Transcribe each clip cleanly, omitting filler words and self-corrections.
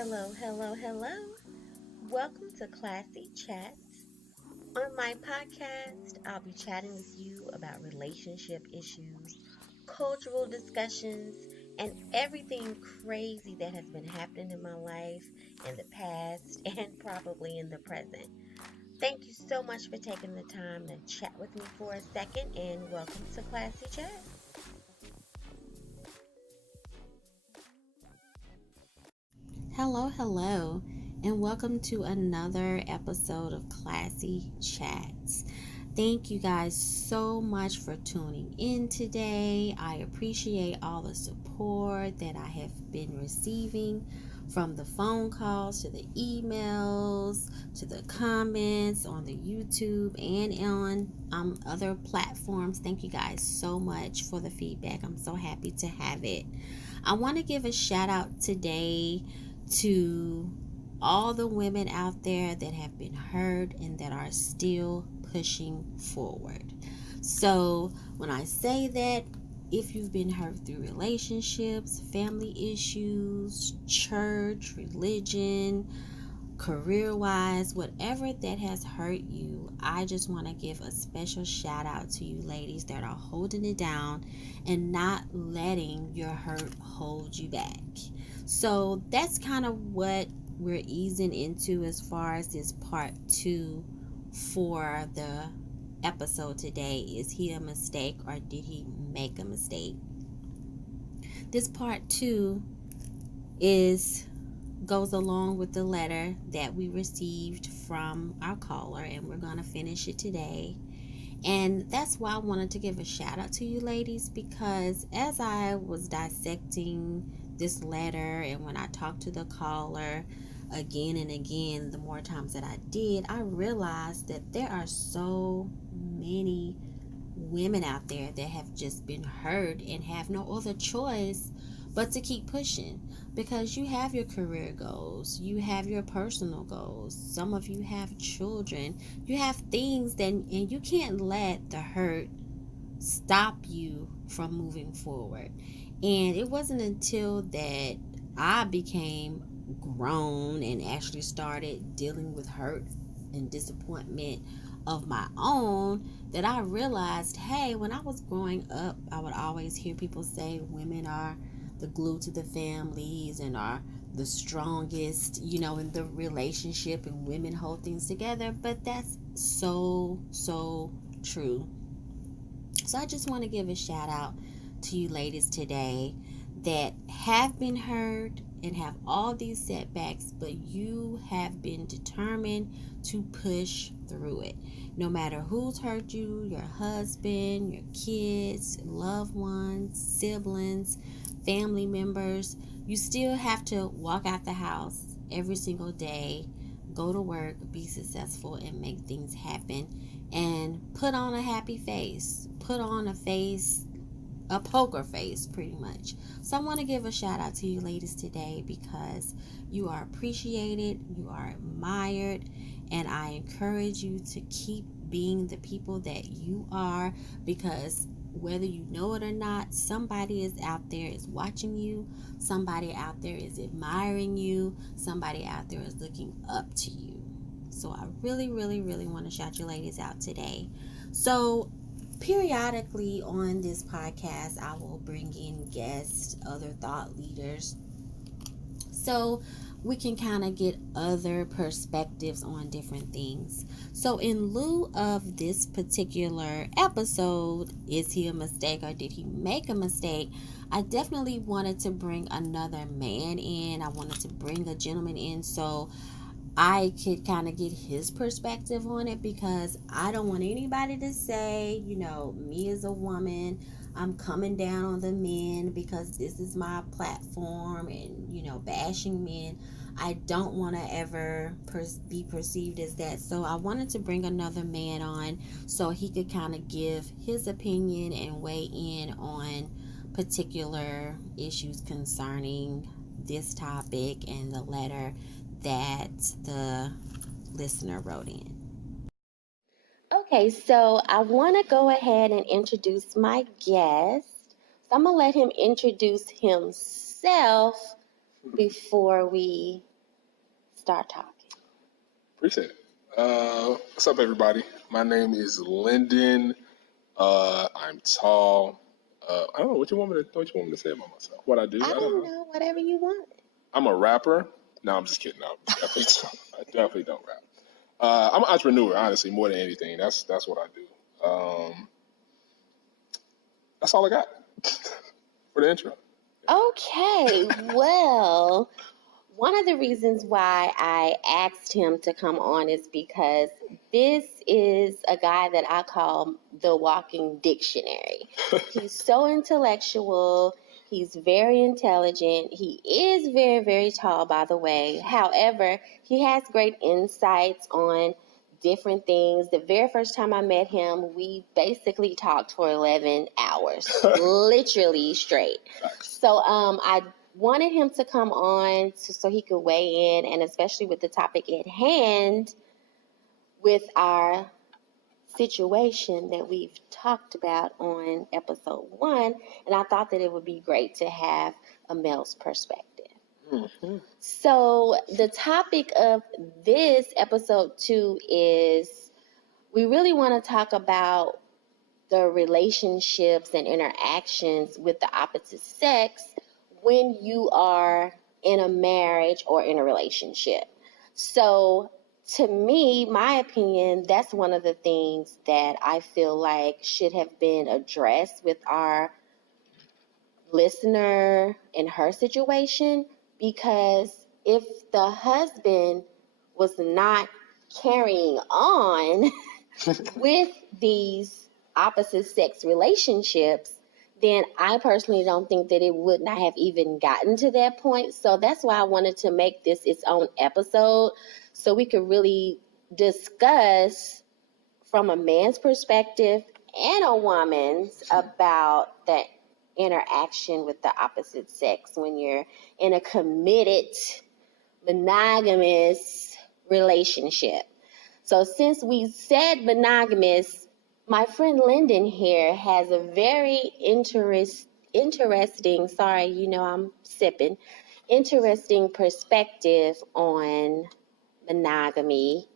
Hello, hello, hello. Welcome to Classy Chats. On my podcast, I'll be chatting with you about relationship issues, cultural discussions, and everything crazy that has been happening in my life in the past and probably in the present. Thank you so much for taking the time to chat with me for a second, and welcome to Classy Chats. Hello, and welcome to another episode of Classy Chats. Thank you guys so much for tuning in today. I appreciate all the support that I have been receiving from the phone calls to the emails to the comments on the YouTube and on other platforms. Thank you guys so much for the feedback. I'm so happy to have it. I want to give a shout out today to all the women out there that have been hurt and that are still pushing forward. So, when I say that, if you've been hurt through relationships, family issues, church, religion, career wise, whatever that has hurt you, I just want to give a special shout out to you ladies that are holding it down and not letting your hurt hold you back. So that's kind of what we're easing into as far as this part two for the episode today. Is he a mistake or did he make a mistake? This part two is goes along with the letter that we received from our caller, and we're going to finish it today. And that's why I wanted to give a shout out to you ladies, because as I was dissecting this letter and when I talked to the caller again and again, the more times that I did, I realized that there are so many women out there that have just been hurt and have no other choice but to keep pushing, because you have your career goals, you have your personal goals, some of you have children, you have things that, and you can't let the hurt stop you from moving forward. And it wasn't until that I became grown and actually started dealing with hurt and disappointment of my own that I realized, hey, when I was growing up, I would always hear people say women are the glue to the families and are the strongest, in the relationship, and women hold things together. But that's so true. So I just want to give a shout out to you ladies today that have been hurt and have all these setbacks, but you have been determined to push through it. No matter who's hurt you, your husband, your kids, loved ones, siblings, family members, you still have to walk out the house every single day, go to work, be successful, and make things happen. And put on a happy face. Put on a face, a poker face, pretty much. So I want to give a shout out to you ladies today, because you are appreciated, you are admired, and I encourage you to keep being the people that you are, because whether you know it or not, somebody is out there is watching you, somebody out there is admiring you, somebody out there is looking up to you. So I really want to shout you ladies out today. So periodically on this podcast, I will bring in guests, other thought leaders, so we can kind of get other perspectives on different things. So, in lieu of this particular episode, is he a mistake or did he make a mistake? I definitely wanted to bring another man in. I wanted to bring a gentleman in so I could kind of get his perspective on it, because I don't want anybody to say, me as a woman, I'm coming down on the men because this is my platform and, bashing men. I don't want to ever be perceived as that. So I wanted to bring another man on so he could kind of give his opinion and weigh in on particular issues concerning this topic and the letter that the listener wrote in. Okay, so I want to go ahead and introduce my guest. So I'm going to let him introduce himself before we start talking? Appreciate it. What's up, everybody? My name is Lyndon. I'm tall. I don't know what you want me to say about myself. What I do? I I don't don't know. know, whatever you want. I'm a rapper. No, I'm just kidding. No, I definitely don't rap. I'm an entrepreneur, honestly, more than anything. That's what I do. That's all I got for the intro. Okay, well, one of the reasons why I asked him to come on is because this is a guy that I call the walking dictionary. He's so intellectual. He's very intelligent. He is very, very tall, by the way. However, he has great insights on different things. The very first time I met him, we basically talked for 11 hours, literally straight. So I wanted him to come on so he could weigh in, and especially with the topic at hand, with our situation that we've talked about on episode 1, and I thought that it would be great to have a male's perspective. Mm-hmm. So the topic of this episode 2 is we really want to talk about the relationships and interactions with the opposite sex when you are in a marriage or in a relationship. So to me, my opinion, that's one of the things that I feel like should have been addressed with our listener in her situation, because if the husband was not carrying on with these opposite sex relationships, then I personally don't think that it would not have even gotten to that point. So that's why I wanted to make this its own episode so we could really discuss from a man's perspective and a woman's about that interaction with the opposite sex when you're in a committed, monogamous relationship. So since we said monogamous, my friend Lyndon here has a very interesting, sorry, I'm sipping, interesting perspective on monogamy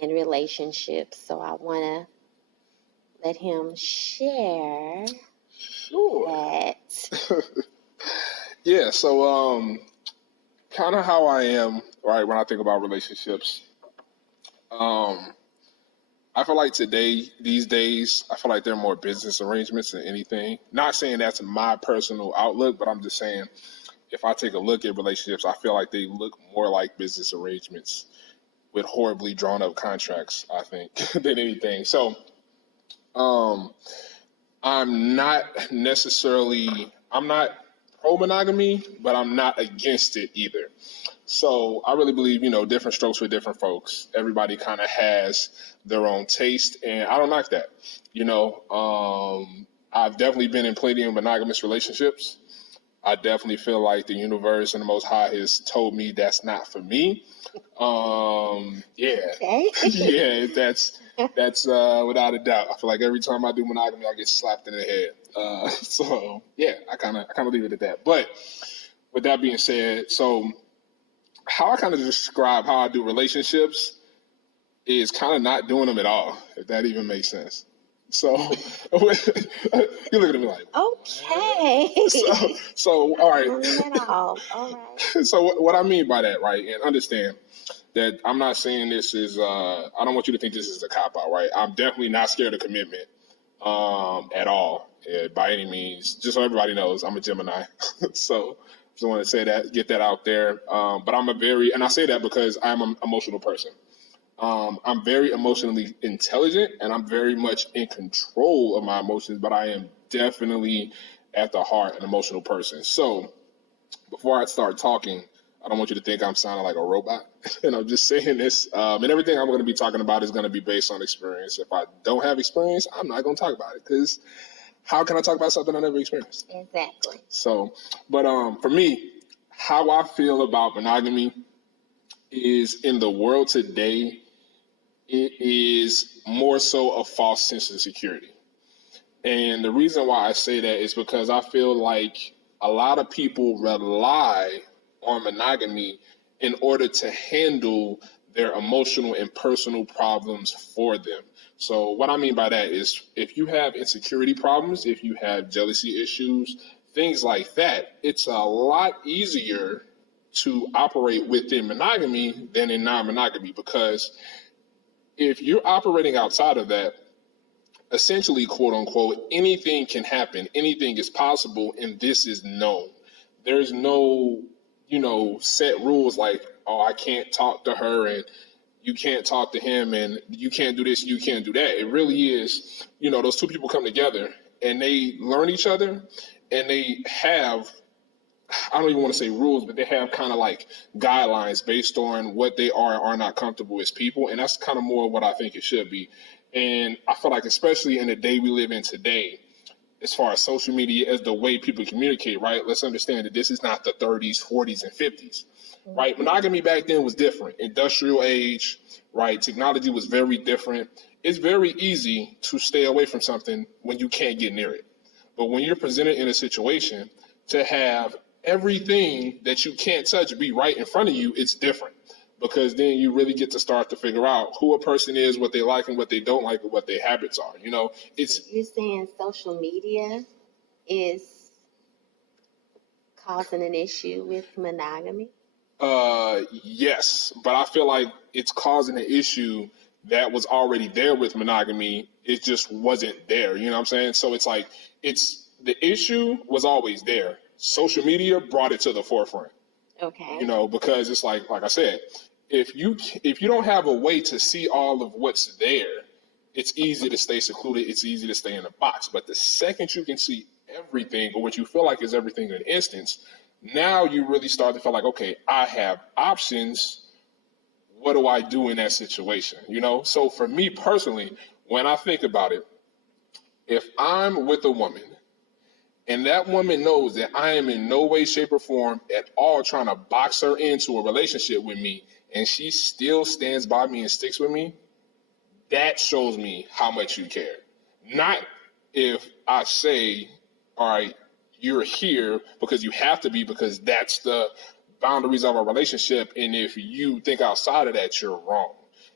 and relationships. So I want to let him share that. Yeah, so kind of how I am, right, when I think about relationships. I feel like these days, I feel like they're more business arrangements than anything. Not saying that's my personal outlook, but I'm just saying if I take a look at relationships, I feel like they look more like business arrangements with horribly drawn up contracts, I think, than anything. So I'm not pro monogamy, but I'm not against it either. So I really believe, different strokes for different folks. Everybody kind of has their own taste, and I don't like that. I've definitely been in plenty of monogamous relationships. I definitely feel like the universe and the Most High has told me that's not for me. Yeah, Okay. yeah, that's without a doubt. I feel like every time I do monogamy, I get slapped in the head. So yeah, I kind of leave it at that. But with that being said, so how I kind of describe how I do relationships is kind of not doing them at all, if that even makes sense. So you looking at me like, okay. So all right. All right. So what I mean by that, right, and understand that I'm not saying this is, I don't want you to think this is a cop out, right? I'm definitely not scared of commitment at all, by any means. Just so everybody knows, I'm a Gemini. So just want to say that, get that out there. But and I say that because I'm an emotional person. I'm very emotionally intelligent and I'm very much in control of my emotions, but I am definitely at the heart an emotional person. So before I start talking, I don't want you to think I'm sounding like a robot. And I'm just saying this. And everything I'm going to be talking about is going to be based on experience. If I don't have experience, I'm not going to talk about it because how can I talk about something I never experienced? Exactly. So, but for me, how I feel about monogamy is in the world today, it is more so a false sense of security. And the reason why I say that is because I feel like a lot of people rely on monogamy in order to handle their emotional and personal problems for them. So what I mean by that is if you have insecurity problems, if you have jealousy issues, things like that, it's a lot easier to operate within monogamy than in non-monogamy, because if you're operating outside of that, essentially, quote unquote, anything can happen, anything is possible, and this is known. There's no, set rules like, oh, I can't talk to her and you can't talk to him and you can't do this, you can't do that. It really is, those two people come together and they learn each other, and they have, I don't even want to say rules, but they have kind of like guidelines based on what they are not comfortable as people. And that's kind of more what I think it should be. And I feel like, especially in the day we live in today, as far as social media, as the way people communicate, right? Let's understand that this is not the 30s, 40s, and 50s, right? Monogamy back then was different. Industrial age, right? Technology was very different. It's very easy to stay away from something when you can't get near it. But when you're presented in a situation to have everything that you can't touch be right in front of you, it's different, because then you really get to start to figure out who a person is, what they like and what they don't like, and what their habits are. It's So you're saying social media is causing an issue with monogamy? Yes, but I feel like it's causing an issue that was already there with monogamy. It just wasn't there. You know what I'm saying? So it's like the issue was always there. Social media brought it to the forefront. Okay. Because it's like I said, if you don't have a way to see all of what's there, it's easy to stay secluded. It's easy to stay in a box. But the second you can see everything, or what you feel like is everything in an instance, now you really start to feel like, okay, I have options. What do I do in that situation? So for me personally, when I think about it, if I'm with a woman and that woman knows that I am in no way, shape, or form at all trying to box her into a relationship with me, and she still stands by me and sticks with me, that shows me how much you care. Not if I say, all right, you're here because you have to be, because that's the boundaries of our relationship, and if you think outside of that, you're wrong.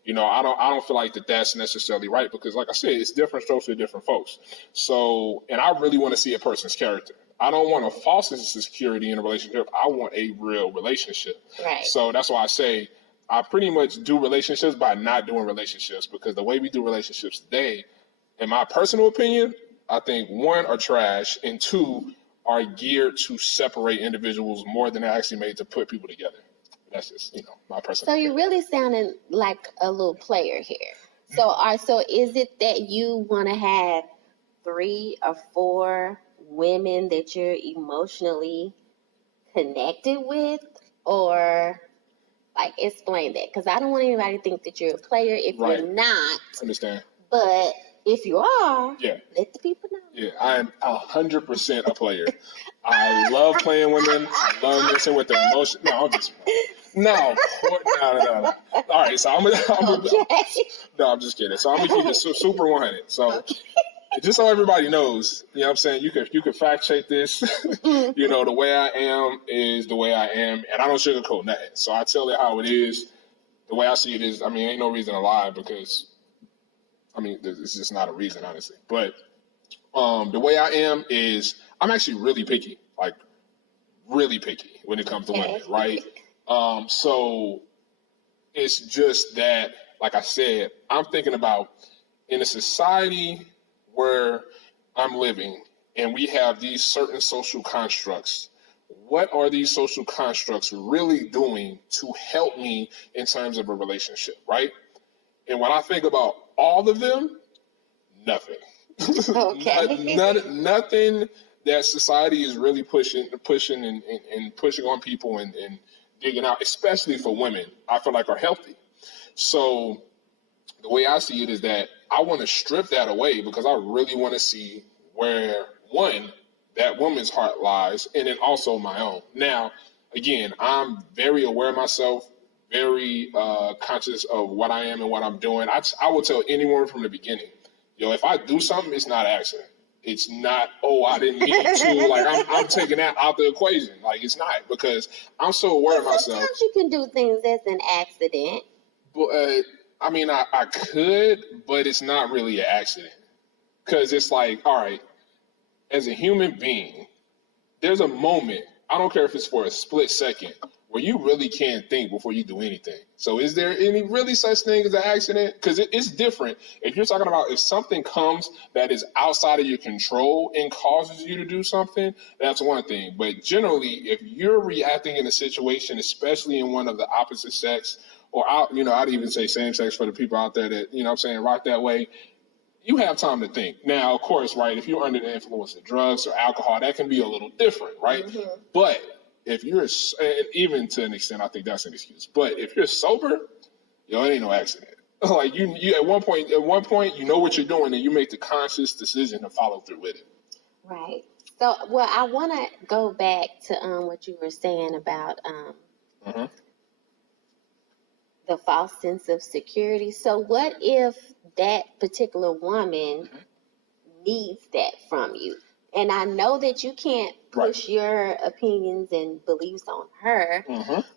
I don't feel like that's necessarily right, because like I said, it's different strokes for different folks. So, and I really want to see a person's character. I don't want a false sense of security in a relationship. I want a real relationship. Right. So that's why I say I pretty much do relationships by not doing relationships, because the way we do relationships today, in my personal opinion, I think one, are trash, and two, are geared to separate individuals more than they're actually made to put people together. That's just, my personal So you're opinion. really sounding like a little player here. So is it that you want to have 3 or 4 women that you're emotionally connected with, or like explain that? Because I don't want anybody to think that you're a player if Right. you're not. Understand? But if you are, Yeah. let the people know. Yeah, I am 100% a player. I love playing women. I love messing with their emotions. No. All right, so I'm just kidding. So I'm gonna keep it super 100. So just so everybody knows, what I'm saying, you can fact check this. The way I am is the way I am, and I don't sugarcoat nothing. So I tell it how it is. The way I see it is, ain't no reason to lie, because it's just not a reason, honestly. But the way I am is I'm actually really picky, like really picky when it comes to women, right? So it's just that, like I said, I'm thinking about in a society where I'm living and we have these certain social constructs. What are these social constructs really doing to help me in terms of a relationship, right? And when I think about all of them, nothing. Okay. Nothing that society is really pushing and pushing on people and digging out, especially for women, I feel like are healthy. So the way I see it is that I want to strip that away, because I really want to see where, one, that woman's heart lies, and then also my own. Now, again, I'm very aware of myself, very conscious of what I am and what I'm doing. I will tell anyone from the beginning, if I do something, it's not an accident. It's not, oh, I didn't mean to. Like, I'm taking that out the equation. Like, it's not, because I'm so aware of myself. Sometimes you can do things as an accident. But I mean, I could, but it's not really an accident. Because it's like, all right, as a human being, there's a moment, I don't care if it's for a split second, where you really can't think before you do anything. So is there any really such thing as an accident? Because it's different. If you're talking about if something comes that is outside of your control and causes you to do something, that's one thing. But generally, if you're reacting in a situation, especially in one of the opposite sex, or I'd even say same sex for the people out there that, I'm saying, rock that way, you have time to think. Now, of course, right, if you're under the influence of drugs or alcohol, that can be a little different, right? Mm-hmm. But if you're, even to an extent, I think that's an excuse. But if you're sober, it ain't no accident. Like you at one point, you know what you're doing, and you make the conscious decision to follow through with it. Right. So, well, I want to go back to what you were saying about the false sense of security. So, what if that particular woman needs that from you? And I know that you can't push your opinions and beliefs on her,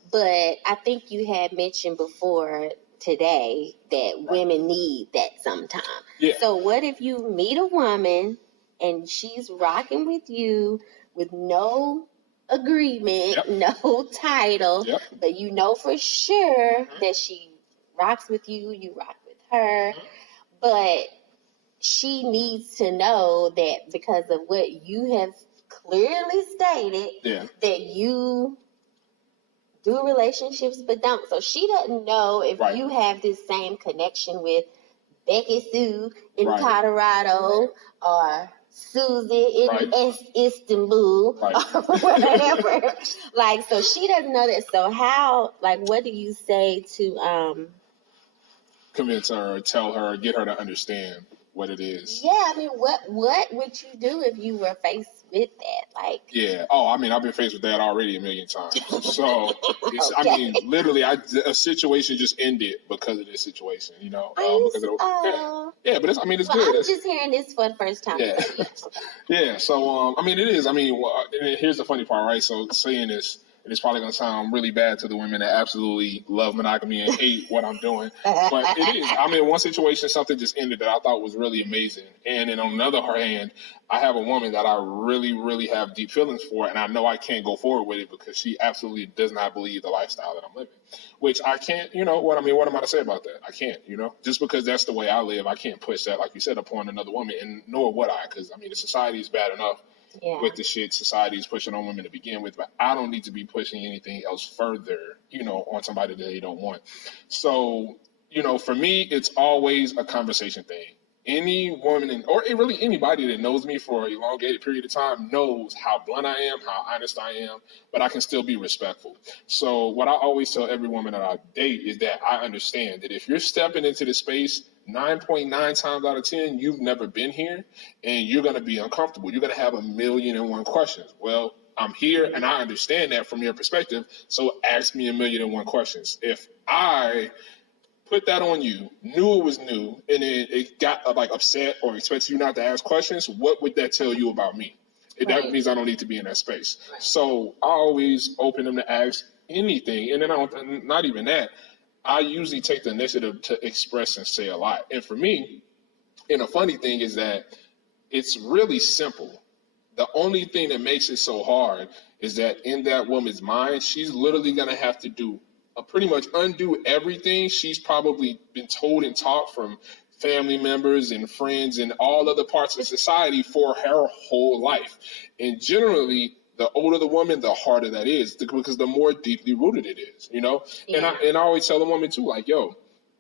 but I think you had mentioned before today that women need that sometimes. Yeah. So what if you meet a woman and she's rocking with you with no agreement, no title, but you know for sure that she rocks with you, you rock with her, but she needs to know that because of what you have clearly stated, that you do relationships but don't. So she doesn't know if you have this same connection with Becky Sue in Colorado or Susie in Istanbul or whatever. Like, so she doesn't know that. So how, like, what do you say to convince her or tell her, get her to understand what it is? Yeah, I mean, what would you do if you were faced with that? Like, I've been faced with that already a million times. So, I mean, literally, a situation just ended because of this situation. Because of but it's good. I'm just hearing this for the first time. So, I mean, it is. I mean, and here's the funny part, right? So, saying this. And it's probably going to sound really bad to the women that absolutely love monogamy and hate what I'm doing. But it is. I mean, in one situation, something just ended that I thought was really amazing. And then on the other hand, I have a woman that I really, really have deep feelings for. And I know I can't go forward with it because she absolutely does not believe the lifestyle that I'm living. Which I can't, what am I to say about that? I can't, Just because that's the way I live, I can't push that, like you said, upon another woman. And nor would I, because, I mean, the society is bad enough. With the shit society is pushing on women to begin with, but I don't need to be pushing anything else further, on somebody that they don't want. So, for me, it's always a conversation thing. Any woman, or really anybody that knows me for an elongated period of time knows how blunt I am, how honest I am, but I can still be respectful. So what I always tell every woman that I date is that I understand that if you're stepping into the space 9.9 times out of 10, you've never been here, and you're going to be uncomfortable. You're going to have 1,000,001 questions. Well, I'm here, and I understand that from your perspective, so ask me 1,000,001 questions. If I put that on you, knew it was new, and then it got upset or expects you not to ask questions, what would that tell you about me? That means I don't need to be in that space. So I always open them to ask anything, and then not even that. I usually take the initiative to express and say a lot. And for me, and the funny thing is that it's really simple. The only thing that makes it so hard is that in that woman's mind, she's literally going to have to pretty much undo everything she's probably been told and taught from family members and friends and all other parts of society for her whole life. And generally, the older the woman, the harder that is, because the more deeply rooted it is, Yeah. And I always tell the woman too, like, yo,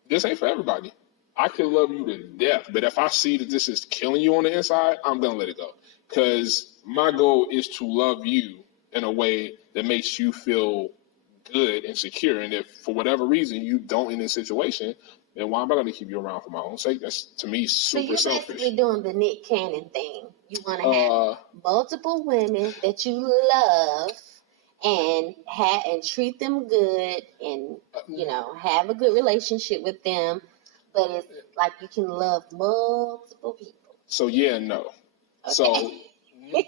this ain't for everybody. I can love you to death, but if I see that this is killing you on the inside, I'm gonna let it go. Because my goal is to love you in a way that makes you feel good and secure. And if for whatever reason you don't in this situation, then why am I going to keep you around for my own sake? That's, to me, super selfish. So you're basically doing the Nick Cannon thing. You want to have multiple women that you love and treat them good and, have a good relationship with them. But it's like you can love multiple people. So, yeah, no. Okay. So,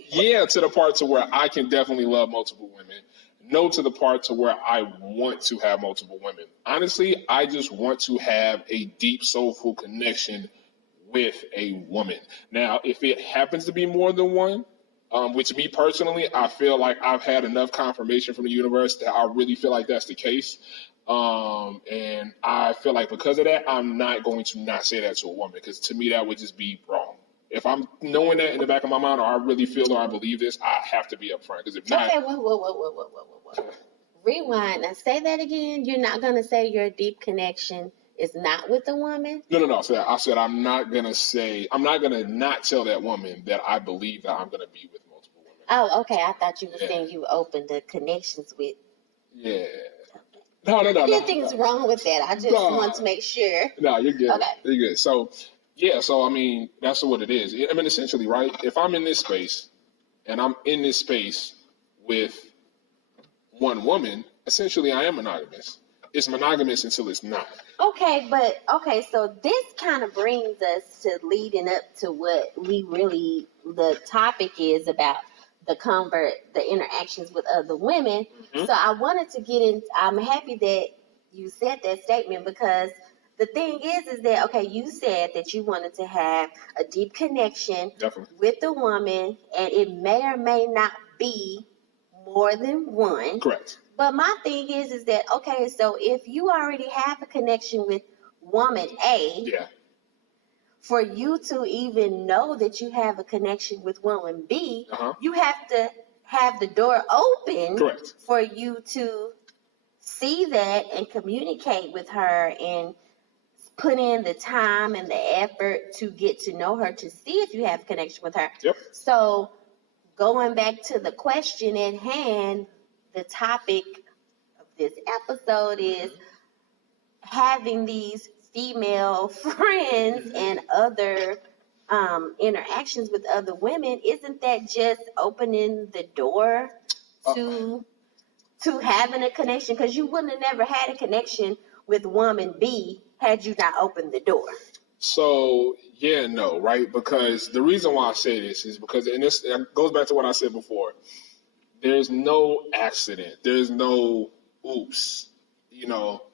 yeah, to the part to where I can definitely love multiple women. No to the part to where I want to have multiple women. Honestly, I just want to have a deep, soulful connection with a woman. Now, if it happens to be more than one, which me personally, I feel like I've had enough confirmation from the universe that I really feel like that's the case. And I feel like because of that, I'm not going to not say that to a woman because to me that would just be wrong. If I'm knowing that in the back of my mind, or I really feel or I believe this, I have to be upfront. Because if not, okay, whoa. Rewind and say that again. You're not gonna say your deep connection is not with a woman. No. I said I'm not gonna not tell that woman that I believe that I'm gonna be with multiple women. Oh, okay. I thought you were saying you opened the connections with. Yeah. No. Nothing's wrong with that. I just want to make sure. No, you're good. Okay. You're good. So, yeah. So I mean, that's what it is. I mean, essentially, right? If I'm in this space, and I'm in this space with one woman, essentially, I am monogamous. It's monogamous until it's not. Okay, so this kind of brings us to leading up to what the topic is about the interactions with other women. Mm-hmm. So I wanted to get in. I'm happy that you said that statement because the thing is that, okay, you said that you wanted to have a deep connection with a woman and it may or may not be more than one. Correct. But my thing is that, okay, so if you already have a connection with woman A, for you to even know that you have a connection with woman B, you have to have the door open for you to see that and communicate with her and put in the time and the effort to get to know her to see if you have a connection with her. Yep. So going back to the question at hand, the topic of this episode is having these female friends and other interactions with other women. Isn't that just opening the door to having a connection? Because you wouldn't have never had a connection with woman B had you not opened the door. So, yeah, no, right? Because the reason why I say this is because, and this goes back to what I said before, there's no accident. There's no oops,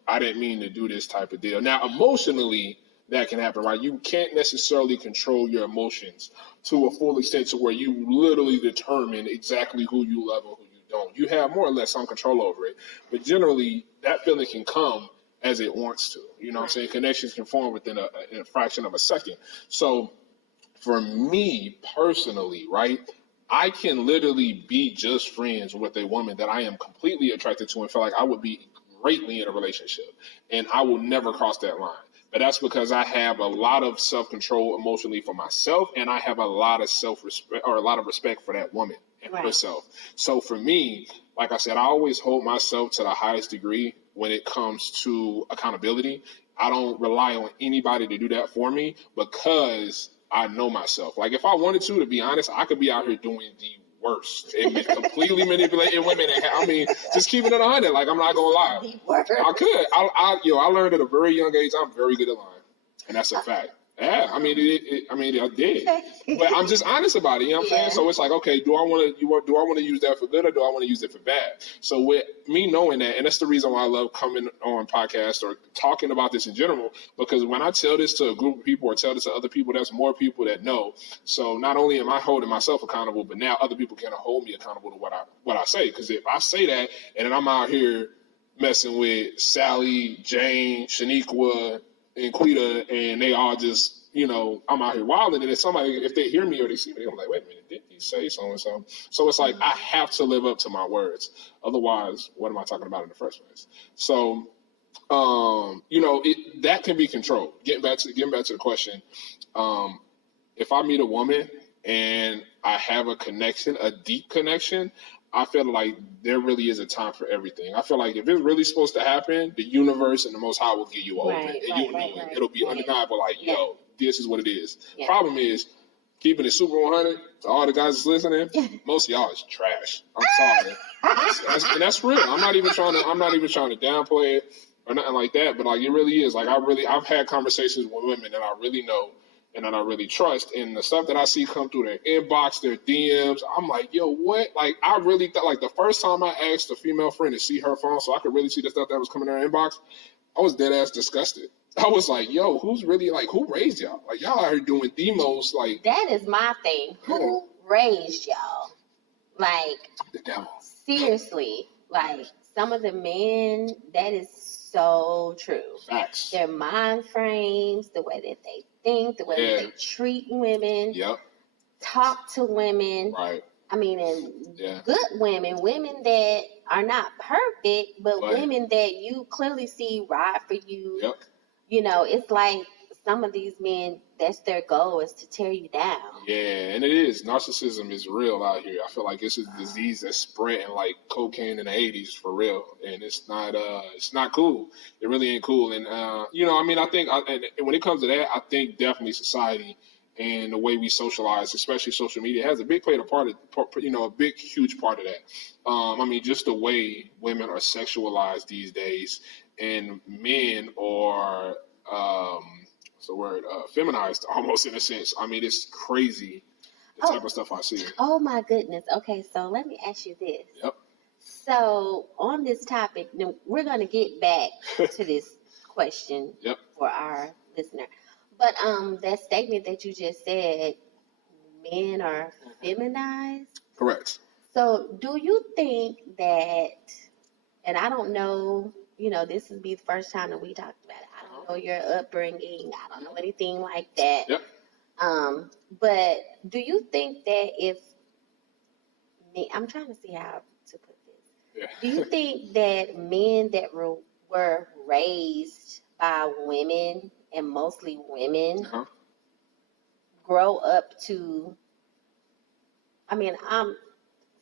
I didn't mean to do this type of deal. Now, emotionally, that can happen, right? You can't necessarily control your emotions to a full extent to where you literally determine exactly who you love and who you don't. You have more or less some control over it. But generally, that feeling can come as it wants to. You know what I'm saying? Connections can form within a fraction of a second. So for me personally, right, I can literally be just friends with a woman that I am completely attracted to and feel like I would be greatly in a relationship. And I will never cross that line. But that's because I have a lot of self-control emotionally for myself, and I have a lot of self-respect or a lot of respect for that woman and herself. So for me, like I said, I always hold myself to the highest degree when it comes to accountability. I don't rely on anybody to do that for me because I know myself. Like if I wanted to be honest, I could be out here doing the worst and completely manipulating women. I mean, just keeping it 100. Like I'm not gonna lie, I could. I learned at a very young age. I'm very good at lying, and that's a fact. Yeah, I mean, I did, but I'm just honest about it. You know what I'm saying? So it's like, okay, do I want to use that for good or do I want to use it for bad? So with me knowing that, and that's the reason why I love coming on podcasts or talking about this in general, because when I tell this to a group of people or tell this to other people, there's more people that know. So not only am I holding myself accountable, but now other people can hold me accountable to what I say. Because if I say that and then I'm out here messing with Sally, Jane, Shaniqua, and Quita, and they all just, I'm out here wilding, and if they hear me or they see me, they're like, wait a minute, did he say so-and-so? So it's like, I have to live up to my words. Otherwise, what am I talking about in the first place? So, that can be controlled. Getting back to the question, if I meet a woman and I have a connection, a deep connection, I feel like there really is a time for everything. I feel like if it's really supposed to happen, the universe and the Most High will give you open, and you'll know it. It'll be undeniable. Like, yo, this is what it is. Yeah. Problem is, keeping it super 100 to all the guys that's listening. Most of y'all is trash. I'm sorry, and that's real. I'm not even trying to downplay it or nothing like that. But like, it really is. Like, I've had conversations with women that I really know and that I really trust. And the stuff that I see come through their inbox, their DMs, I'm like, yo, what? Like, I really thought, like, the first time I asked a female friend to see her phone so I could really see the stuff that was coming in her inbox, I was dead ass disgusted. I was like, yo, who's really, like, who raised y'all? Like, y'all out here doing the most, like. That is my thing. Who raised y'all? Like, the devil. Seriously. Like, some of the men, that is so true. Facts. Their mind frames, the way that they think, the way that they treat women, talk to women. Right. I mean, and good women that are not perfect, but women that you clearly see ride for you. Yep. You know, it's like some of these men, that's their goal, is to tear you down. Yeah, and it is. Narcissism is real out here. I feel like it's a disease that's spreading like cocaine in the 80s for real, and it's not cool. It really ain't cool. And you know, I mean, I think and when it comes to that, I think definitely society and the way we socialize, especially social media, has a big a big huge part of that. I mean, just the way women are sexualized these days, and men are feminized almost, in a sense. I mean, it's crazy the type of stuff I see. Oh my goodness. Okay, so let me ask you this. Yep. So on this topic, we're going to get back to this question for our listener. But that statement that you just said, men are feminized? Correct. So do you think that, and I don't know, you know, this would be the first time that we talked about it. I don't know your upbringing. I don't know anything like that. Yep. But do you think that I'm trying to see how to put this. Yeah. Do you think that men that were raised by women, and mostly women, grow up to, I mean,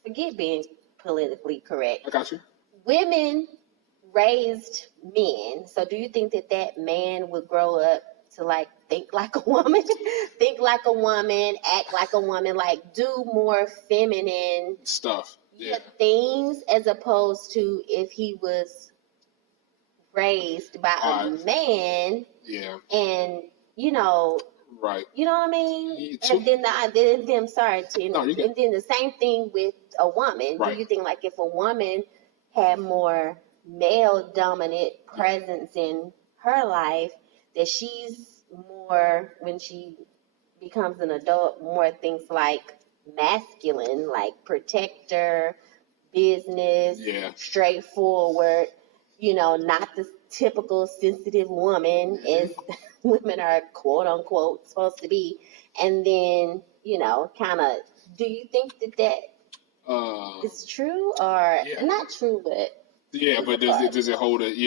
forget being politically correct. I got you. Women raised men. So do you think that man would grow up to like think like a woman, act like a woman, like do more feminine stuff, things, as opposed to if he was raised by a man, and you know, you know what I mean? And then and then the same thing with a woman. Do you think like if a woman had more male dominant presence in her life, that she's more, when she becomes an adult, more things like masculine, like protector, business, straightforward, you know, not the typical sensitive woman as women are quote unquote supposed to be. And then, you know, kind of, do you think that is true or not true, but but does it hold it?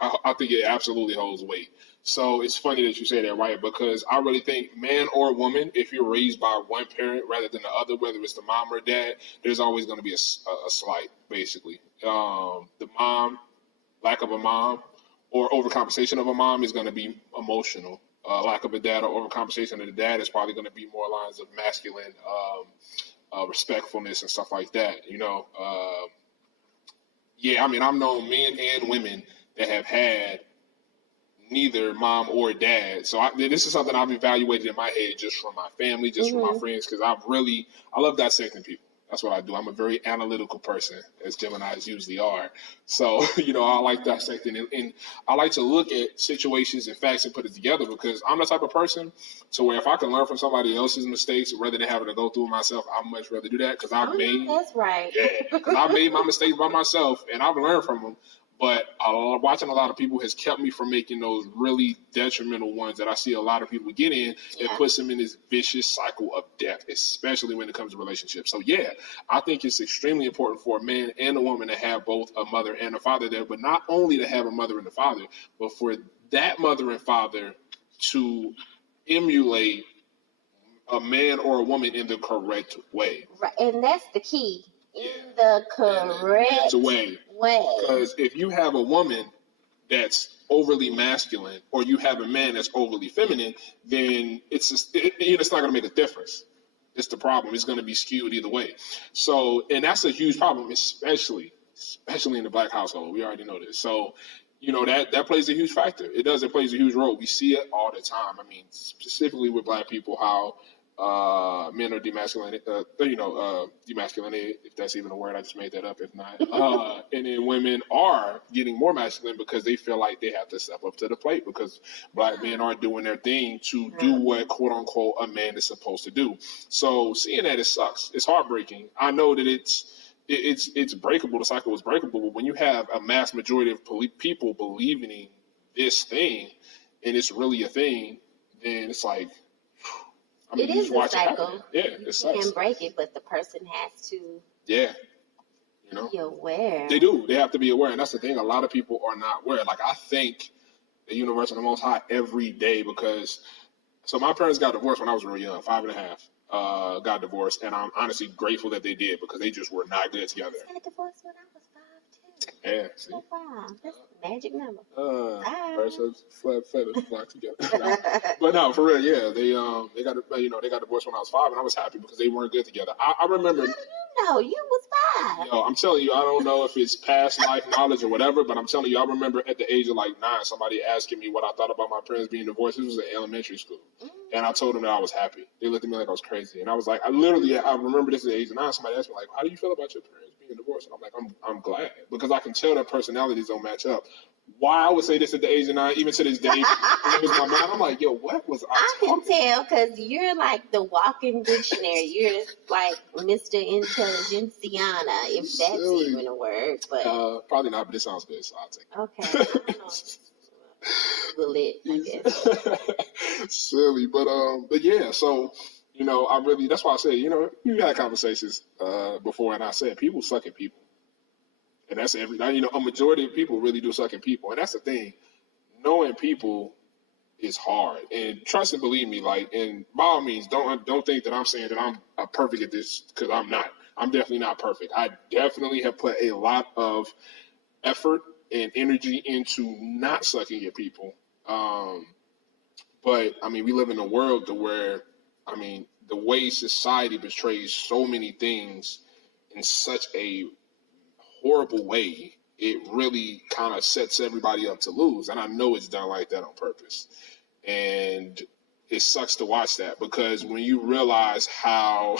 I think it absolutely holds weight. So it's funny that you say that, right? Because I really think, man or woman, if you're raised by one parent rather than the other, whether it's the mom or dad, there's always going to be a slight, basically. The mom, lack of a mom, or overcompensation of a mom is going to be emotional. Lack of a dad or overcompensation of the dad is probably going to be more lines of masculine respectfulness and stuff like that, you know. I mean, I've known men and women that have had neither mom or dad. So this is something I've evaluated in my head just from my family, just from my friends, because I love dissecting people. That's what I do. I'm a very analytical person, as Geminis usually are. So, you know, I like dissecting and I like to look at situations and facts and put it together, because I'm the type of person to where if I can learn from somebody else's mistakes rather than having to go through it myself, I'd much rather do that, because I've made my mistakes by myself and I've learned from them. But watching a lot of people has kept me from making those really detrimental ones that I see a lot of people get in. It puts them in this vicious cycle of death, especially when it comes to relationships. So, I think it's extremely important for a man and a woman to have both a mother and a father there, but not only to have a mother and a father, but for that mother and father to emulate a man or a woman in the correct way. Right, and that's the key. In the correct way. Because if you have a woman that's overly masculine or you have a man that's overly feminine, then it's not going to make a difference. It's the problem. It's going to be skewed either way. So, and that's a huge problem, especially in the Black household. We already know this. So, that plays a huge factor. It does. It plays a huge role. We see it all the time. I mean, specifically with Black people, how men are demasculinated. Demasculinated, if that's even a word. I just made that up. If not, and then women are getting more masculine because they feel like they have to step up to the plate because Black men aren't doing their thing to do what quote unquote a man is supposed to do. So seeing that, it sucks. It's heartbreaking. I know that it's breakable. The cycle is breakable. But when you have a mass majority of people believing in this thing, and it's really a thing, then it's like, I mean, it is a cycle. It sucks. You can break it, but the person has to. Yeah. Be aware. They do. They have to be aware, and that's the thing. A lot of people are not aware. Like I thank the universe and the Most High every day because. So my parents got divorced when I was real young, 5.5. Got divorced, and I'm honestly grateful that they did because they just were not good together. I got divorced when I was 5 too. Yeah, see? Oh, wow. That's a magic number. Versus feathers flock together. But no, for real, yeah, they got divorced when I was 5, and I was happy because they weren't good together. I remember. How do you know? You was 5. Yo, I'm telling you, I don't know if it's past life knowledge or whatever, but I'm telling you, I remember at the age of like 9, somebody asking me what I thought about my parents being divorced. This was in elementary school. And I told them that I was happy. They looked at me like I was crazy. And I was like, I remember this at the age of 9, somebody asked me like, how do you feel about your parents being divorced? And I'm like, I'm glad because I can tell their personalities don't match up. Why I would say this at the age of 9, even to this day, it was my mind. I'm like, yo, what was I can tell because you're like the walking dictionary. You're like Mr. Intelligentsiana, if that's even a word. But probably not, but it sounds good, so I'll take it. Okay. I guess. Silly, but yeah. So that's why I said we had conversations before, and I said people suck at people. And that's a majority of people really do suck at people. And that's the thing. Knowing people is hard. And trust and believe me, and by all means, don't think that I'm saying that I'm perfect at this because I'm not. I'm definitely not perfect. I definitely have put a lot of effort and energy into not sucking at people. But, I mean, we live in a world where, I mean, the way society portrays so many things in such a horrible way, it really kind of sets everybody up to lose. And I know it's done like that on purpose. And it sucks to watch that because when you realize how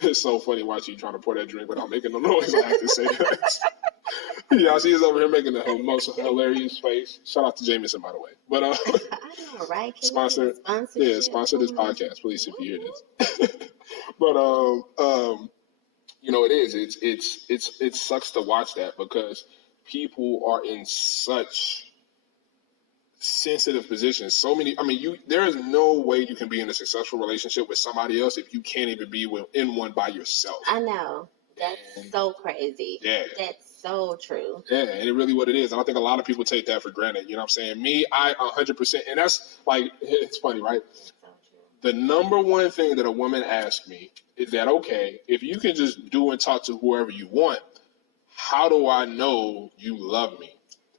it's so funny watching you trying to pour that drink without making no noise, I have to say that. Yeah, she is over here making the most hilarious face. Shout out to Jameson, by the way. But I know, right? sponsor this podcast, please, if you hear this. But it sucks to watch that because people are in such sensitive positions. So many. I mean, there is no way you can be in a successful relationship with somebody else if you can't even be in one by yourself. I know. That's so crazy. Yeah. That's so true. Yeah, and it really what it is. And I think a lot of people take that for granted. You know what I'm saying? Me, I 100%. And that's like, it's funny, right? So true. The number one thing that a woman asks me is that, okay, if you can just do and talk to whoever you want, how do I know you love me?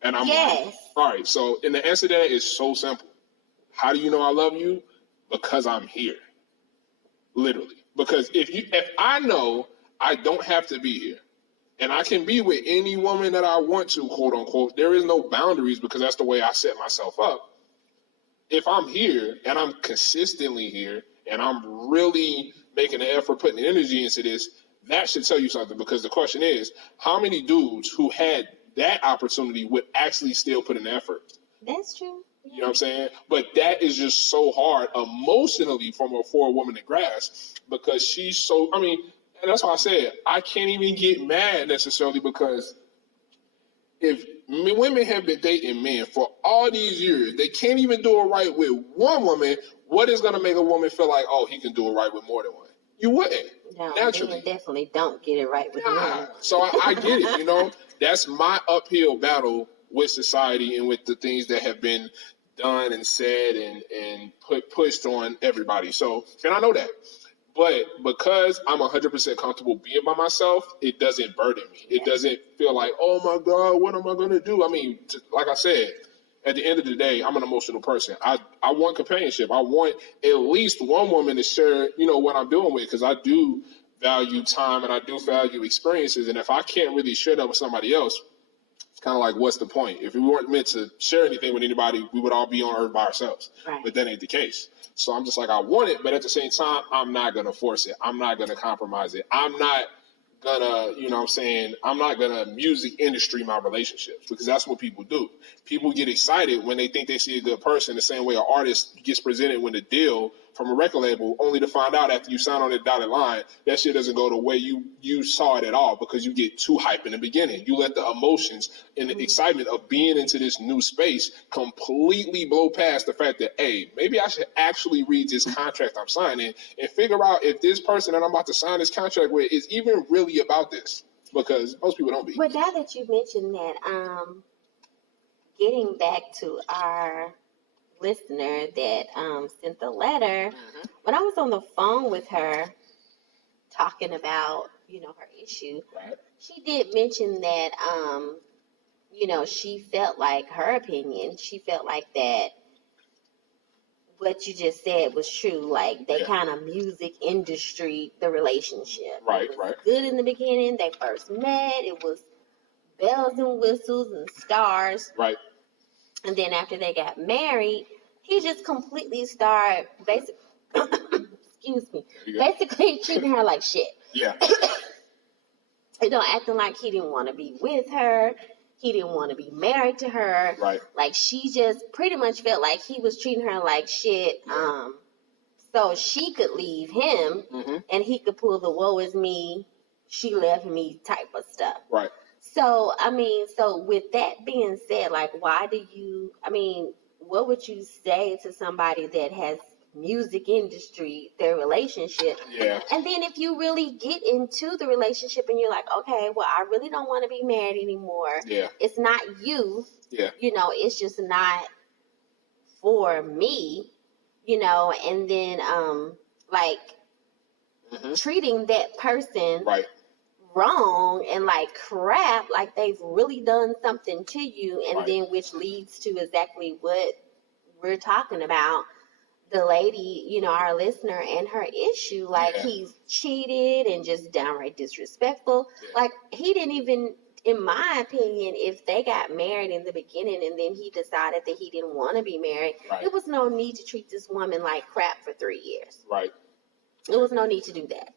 And I'm like, all right, so, and the answer to that is so simple. How do you know I love you? Because I'm here. Literally. Because if I know I don't have to be here, and I can be with any woman that I want to, quote unquote, there is no boundaries because that's the way I set myself up. If I'm here and I'm consistently here and I'm really making an effort, putting energy into this, that should tell you something because the question is, how many dudes who had that opportunity would actually still put in effort? That's true. Yeah. You know what I'm saying? But that is just so hard emotionally for a woman to grasp because she's so, I mean, and that's why I said I can't even get mad necessarily because if women have been dating men for all these years, they can't even do it right with one woman. What is going to make a woman feel like, oh, he can do it right with more than one? You wouldn't. No, naturally. Men definitely don't get it right with men. So I get it. That's my uphill battle with society and with the things that have been done and said and pushed on everybody. So, and I know that. But because I'm 100% comfortable being by myself, it doesn't burden me. It doesn't feel like, oh my God, what am I going to do? I mean, like I said, at the end of the day, I'm an emotional person. I want companionship. I want at least one woman to share, what I'm doing with, because I do value time and I do value experiences. And if I can't really share that with somebody else, it's kind of like, what's the point? If we weren't meant to share anything with anybody, we would all be on earth by ourselves. Right. But that ain't the case. So I'm just like, I want it, but at the same time, I'm not going to force it. I'm not going to compromise it. I'm not gonna, you know what I'm saying, I'm not gonna music industry my relationships, because that's what people do. People get excited when they think they see a good person, the same way an artist gets presented with a deal from a record label, only to find out after you sign on the dotted line that shit doesn't go the way you saw it at all, because you get too hype in the beginning. You let the emotions and the excitement of being into this new space completely blow past the fact that, hey, maybe I should actually read this contract I'm signing and figure out if this person that I'm about to sign this contract with is even really about this, because most people don't be. But now that you mentioned that, getting back to our listener that sent the letter, when I was on the phone with her talking about, her issue, Right. she did mention that, she felt like her opinion, she felt like that what you just said was true. Like, they kind of music industry the relationship. Right, it was right. good in the beginning. They first met. It was bells and whistles and stars. Right. And then after they got married, he just completely started basically, basically treating her like shit. Yeah. Acting like he didn't want to be with her. He didn't want to be married to her. Right. Like, she just pretty much felt like he was treating her like shit. So she could leave him, and he could pull the woe is me, she left me type of stuff. Right. So, so with that being said, like, what would you say to somebody that has music industry, their relationship? Yeah. And then if you really get into the relationship and you're like, okay, well, I really don't want to be married anymore. Yeah. It's not you. Yeah. It's just not for me, and then, treating that person Right. wrong and like crap, like they've really done something to you, and Right. then which leads to exactly what we're talking about, the lady, our listener, and her issue, like he's cheated and just downright disrespectful. Like, he didn't even, in my opinion, if they got married in the beginning and then he decided that he didn't want to be married, there was no need to treat this woman like crap for 3 years. Right. There was no need to do that.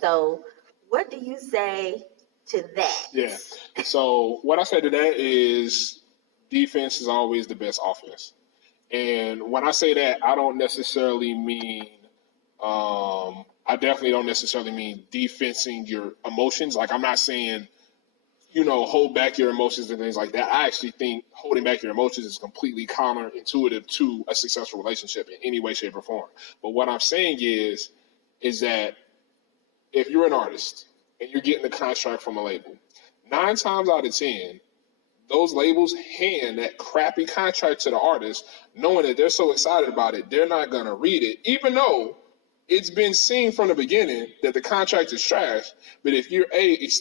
So what do you say to that? Yeah. So what I say to that is defense is always the best offense. And when I say that, I don't necessarily mean, I definitely don't necessarily mean defensing your emotions. Like, I'm not saying, hold back your emotions and things like that. I actually think holding back your emotions is completely counterintuitive to a successful relationship in any way, shape, or form. But what I'm saying is that if you're an artist and you're getting a contract from a label, 9 times out of 10, those labels hand that crappy contract to the artist, knowing that they're so excited about it, they're not going to read it, even though it's been seen from the beginning that the contract is trash. But if you're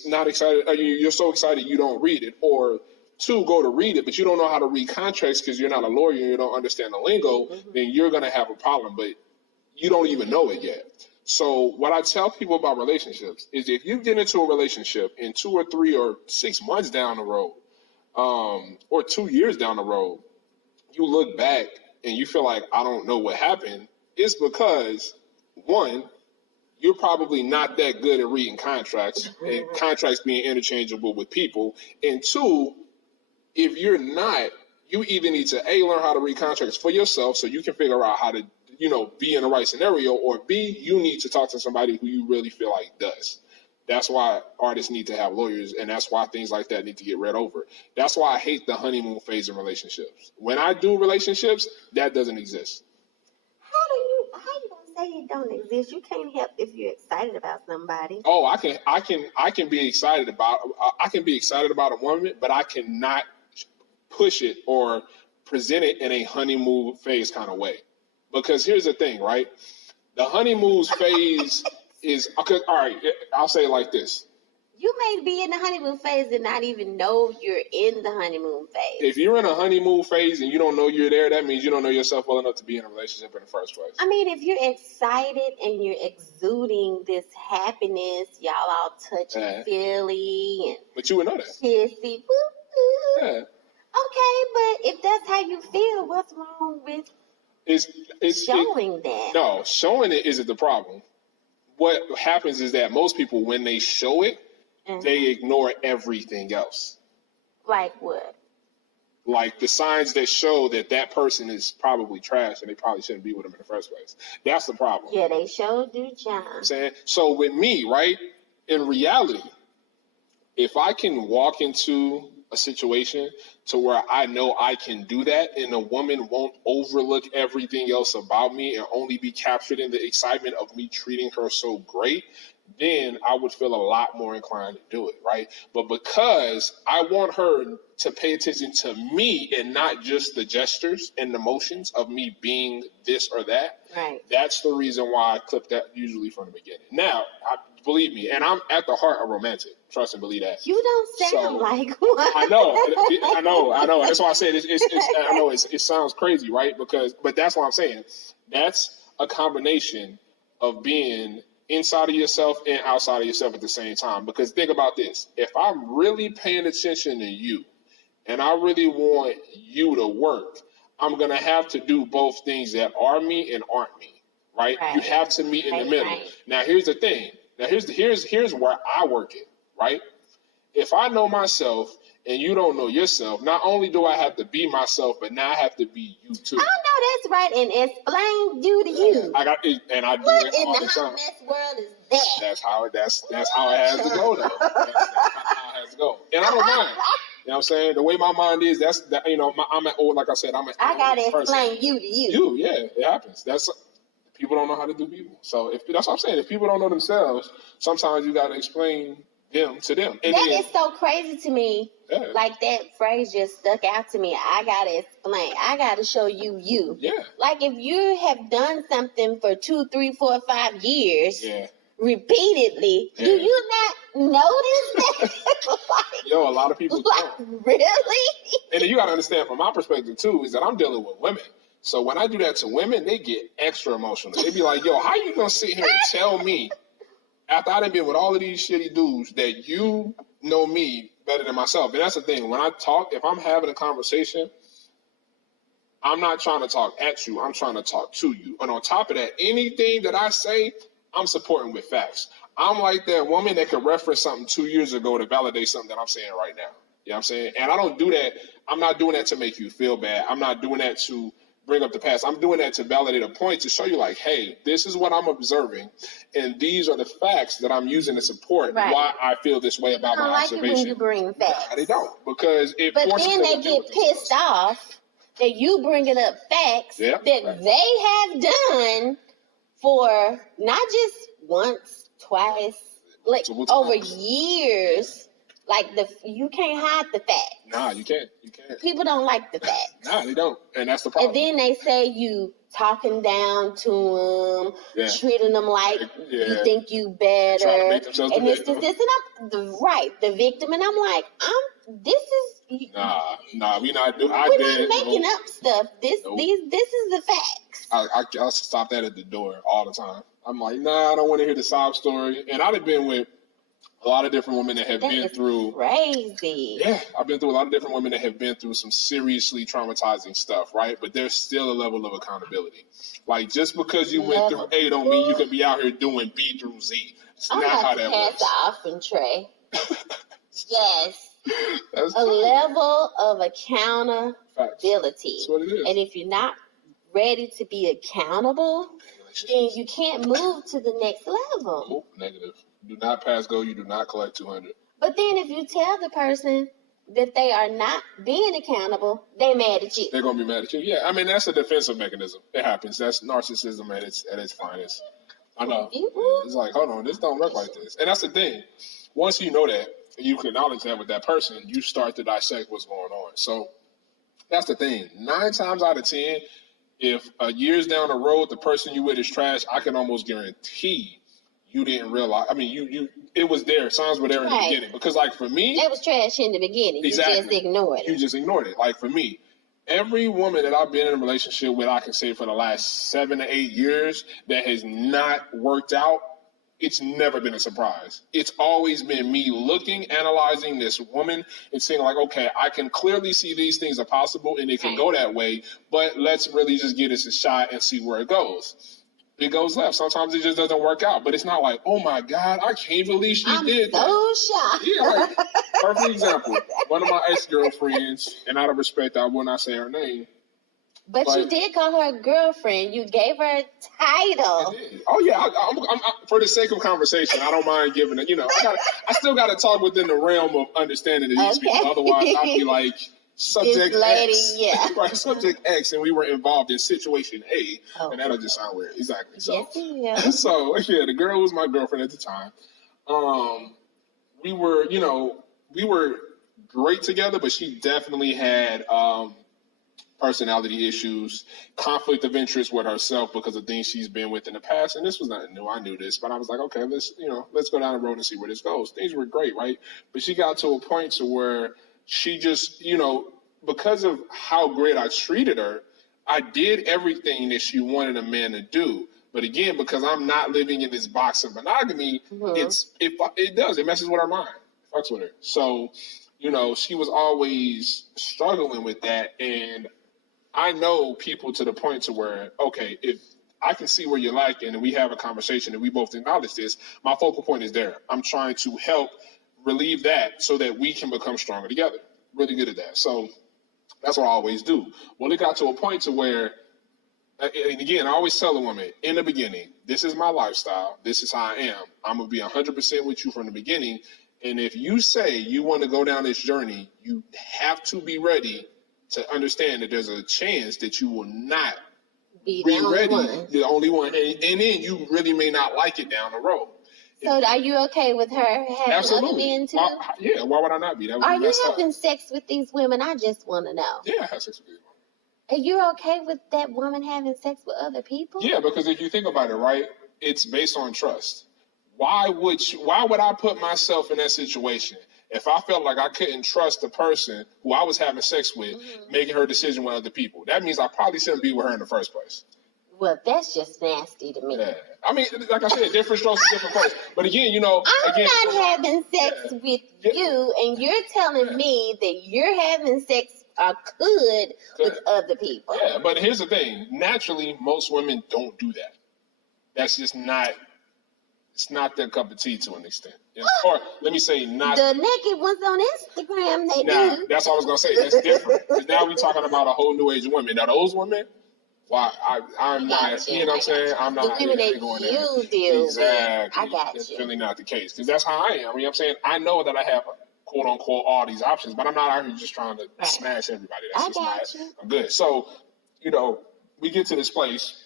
not excited, or you're so excited you don't read it, or 2, go to read it, but you don't know how to read contracts because you're not a lawyer and you don't understand the lingo, then you're going to have a problem, but you don't even know it yet. So what I tell people about relationships is, if you get into a relationship and 2 or 3 or 6 months down the road, or 2 years down the road, you look back and you feel like, I don't know what happened, it's because, 1, you're probably not that good at reading contracts and contracts being interchangeable with people. And 2, if you're not, you either need to learn how to read contracts for yourself so you can figure out how to, be in the right scenario, or B, you need to talk to somebody who you really feel like does. That's why artists need to have lawyers, and that's why things like that need to get read over. That's why I hate the honeymoon phase in relationships. When I do relationships, that doesn't exist. How you gonna say it don't exist? You can't help if you're excited about somebody. Oh, I can be excited about a woman, but I cannot push it or present it in a honeymoon phase kind of way. Because here's the thing, right? The honeymoon phase is, okay, all right, I'll say it like this. You may be in the honeymoon phase and not even know you're in the honeymoon phase. If you're in a honeymoon phase and you don't know you're there, that means you don't know yourself well enough to be in a relationship in the first place. I mean, if you're excited and you're exuding this happiness, y'all all touchy-feely and but you would know that. kissy, woo-hoo. Yeah. Okay, but if that's how you feel, what's wrong with showing that? No, showing it isn't the problem. What happens is that most people, when they show it, they ignore everything else. Like what? Like the signs that show that that person is probably trash and they probably shouldn't be with them in the first place. That's the problem. Yeah, they sure do, John. You know what I'm saying? So with me, right, in reality, if I can walk into a situation to where I know I can do that and a woman won't overlook everything else about me and only be captured in the excitement of me treating her so great, then I would feel a lot more inclined to do it, right? But because I want her to pay attention to me and not just the gestures and the motions of me being this or that, right, that's the reason why I clip that usually from the beginning. Now, believe me, and I'm at the heart a romantic. Trust and believe that. You don't sound like one. I know. That's why I said I know it sounds crazy, right? But that's what I'm saying. That's a combination of being inside of yourself and outside of yourself at the same time. Because think about this. If I'm really paying attention to you and I really want you to work, I'm going to have to do both things that are me and aren't me, right? You have to meet in the middle. Right. Now, here's the thing. Now, here's where I work it, right? If I know myself and you don't know yourself, not only do I have to be myself, but now I have to be you too. I know that's right, and explain you to you. I got it, and I do what it all the time. What in the hot mess world is that? That's how it has to go, though. That's how it has to go, and I don't mind. You know what I'm saying? The way my mind is, that's that. You know, I'm an old, like I said, I'm an. I gotta explain person. You to you. You, yeah, it happens. That's. People don't know how to do people. So that's what I'm saying. If people don't know themselves, sometimes you got to explain them to them. And that is so crazy to me. Yeah. Like that phrase just stuck out to me. I got to explain. I got to show you you. Yeah. Like if you have done something for 2, 3, 4, 5 years repeatedly, do you not notice that? Like, yo, a lot of people don't. Really? And then you got to understand from my perspective, too, is that I'm dealing with women. So when I do that to women, they get extra emotional. They be like, yo, how you going to sit here and tell me, after I done been with all of these shitty dudes, that you know me better than myself? And that's the thing. When I talk, if I'm having a conversation, I'm not trying to talk at you. I'm trying to talk to you. And on top of that, anything that I say, I'm supporting with facts. I'm like that woman that could reference something 2 years ago to validate something that I'm saying right now. You know what I'm saying? And I don't do that. I'm not doing that to make you feel bad. I'm not doing that to bring up the past. I'm doing that to validate a point, to show you like, hey, this is what I'm observing, and these are the facts that I'm using to support why I feel this way about my observation. I like it when you bring facts. Nah, they don't, because it but then they get pissed off that you bringing up facts that they have done for not just once, twice, like over years. Like you can't hide the facts. Nah, you can't. You can't. People don't like the facts. Nah, they don't, and that's the problem. And then they say you talking down to them, treating them like you think you better, and it's this and the victim, and I'm like, this is nah, we not do. We're not making up stuff. This is the facts. I stop that at the door all the time. I'm like, nah, I don't want to hear the sob story, and I've been with a lot of different women that have been through crazy. Yeah, I've been through a lot of different women that have been through some seriously traumatizing stuff, right? But there's still a level of accountability. Like, just because you went through A don't mean you can be out here doing B through Z. It's not how that works. Off and Trey. Yes. That's a level of accountability. That's what it is. And if you're not ready to be accountable, then you can't move to the next level. Nope, negative. Do not pass go. You do not collect 200. But then if you tell the person that they are not being accountable, they're mad at you. They're going to be mad at you. Yeah, I mean, that's a defensive mechanism. It happens. That's narcissism at its finest. I know. It's like, hold on, this don't work like this. And that's the thing. Once you know that, and you can acknowledge that with that person, you start to dissect what's going on. So that's the thing. 9 times out of 10, if years down the road, the person you with is trash, I can almost guarantee you didn't realize. I mean, it was there. Signs were there in the beginning. Because, like, for me, it was trash in the beginning. Exactly. You just ignored it. You just ignored it. Like, for me, every woman that I've been in a relationship with, I can say for the last 7 to 8 years, that has not worked out, it's never been a surprise. It's always been me looking, analyzing this woman, and saying, like, okay, I can clearly see these things are possible and it can go that way, but let's really just give this a shot and see where it goes. It goes left. Sometimes it just doesn't work out. But it's not like, oh my God, I can't believe she did that. I'm so shocked. Yeah, like, perfect example. One of my ex-girlfriends, and out of respect, I will not say her name. But you did call her a girlfriend. You gave her a title. I did. Oh yeah, I'm, for the sake of conversation, I don't mind giving it. You know, I still got to talk within the realm of understanding of these people. Otherwise, I'd be like, subject X. Yeah. Right, subject X, and we were involved in situation A, and that'll just sound weird. Exactly. So, yes, it will. So, yeah, the girl was my girlfriend at the time. We were great together, but she definitely had personality issues, conflict of interest with herself because of things she's been with in the past. And this was nothing new. I knew this, but I was like, okay, let's go down the road and see where this goes. Things were great, right? But she got to a point to where she just, because of how great I treated her, I did everything that she wanted a man to do. But again, because I'm not living in this box of monogamy, it messes with her mind. It fucks with her. So, she was always struggling with that. And I know people to the point to where, okay, if I can see where you're lacking and we have a conversation and we both acknowledge this, my focal point is there. I'm trying to help relieve that so that we can become stronger together. Really good at that. So that's what I always do. Well, it got to a point to where, and again, I always tell a woman in the beginning, this is my lifestyle. This is how I am. I'm going to be 100% with you from the beginning. And if you say you want to go down this journey, you have to be ready to understand that there's a chance that you will not be the only one. And then you really may not like it down the road. So are you okay with her having other men too? Yeah, why would I not be? That would are be you having sex with these women? I just want to know. Yeah, I have sex with these women. Are you okay with that woman having sex with other people? Yeah, because if you think about it, right, it's based on trust. Why would I put myself in that situation if I felt like I couldn't trust the person who I was having sex with, making her decision with other people? That means I probably shouldn't be with her in the first place. Well, that's just nasty to me. Yeah. I mean, like I said, different strokes for different folks. But again, I'm not having sex with you, and you're telling me that you're having sex or could with other people. Yeah, but here's the thing. Naturally, most women don't do that. That's just not... It's not their cup of tea to an extent. Or let me say not... The naked ones on Instagram, they do. That's what I was going to say. That's different. Because now we're talking about a whole new age of women. Now, those women, I'm not, you know what I'm saying? I'm not... The women that you deal with. I got It's you. really not the case. Because that's how I am. You know what I'm saying? I know that I have, quote unquote, all these options, but I'm not out here just trying to smash everybody. That's just not... I'm good. So, we get to this place.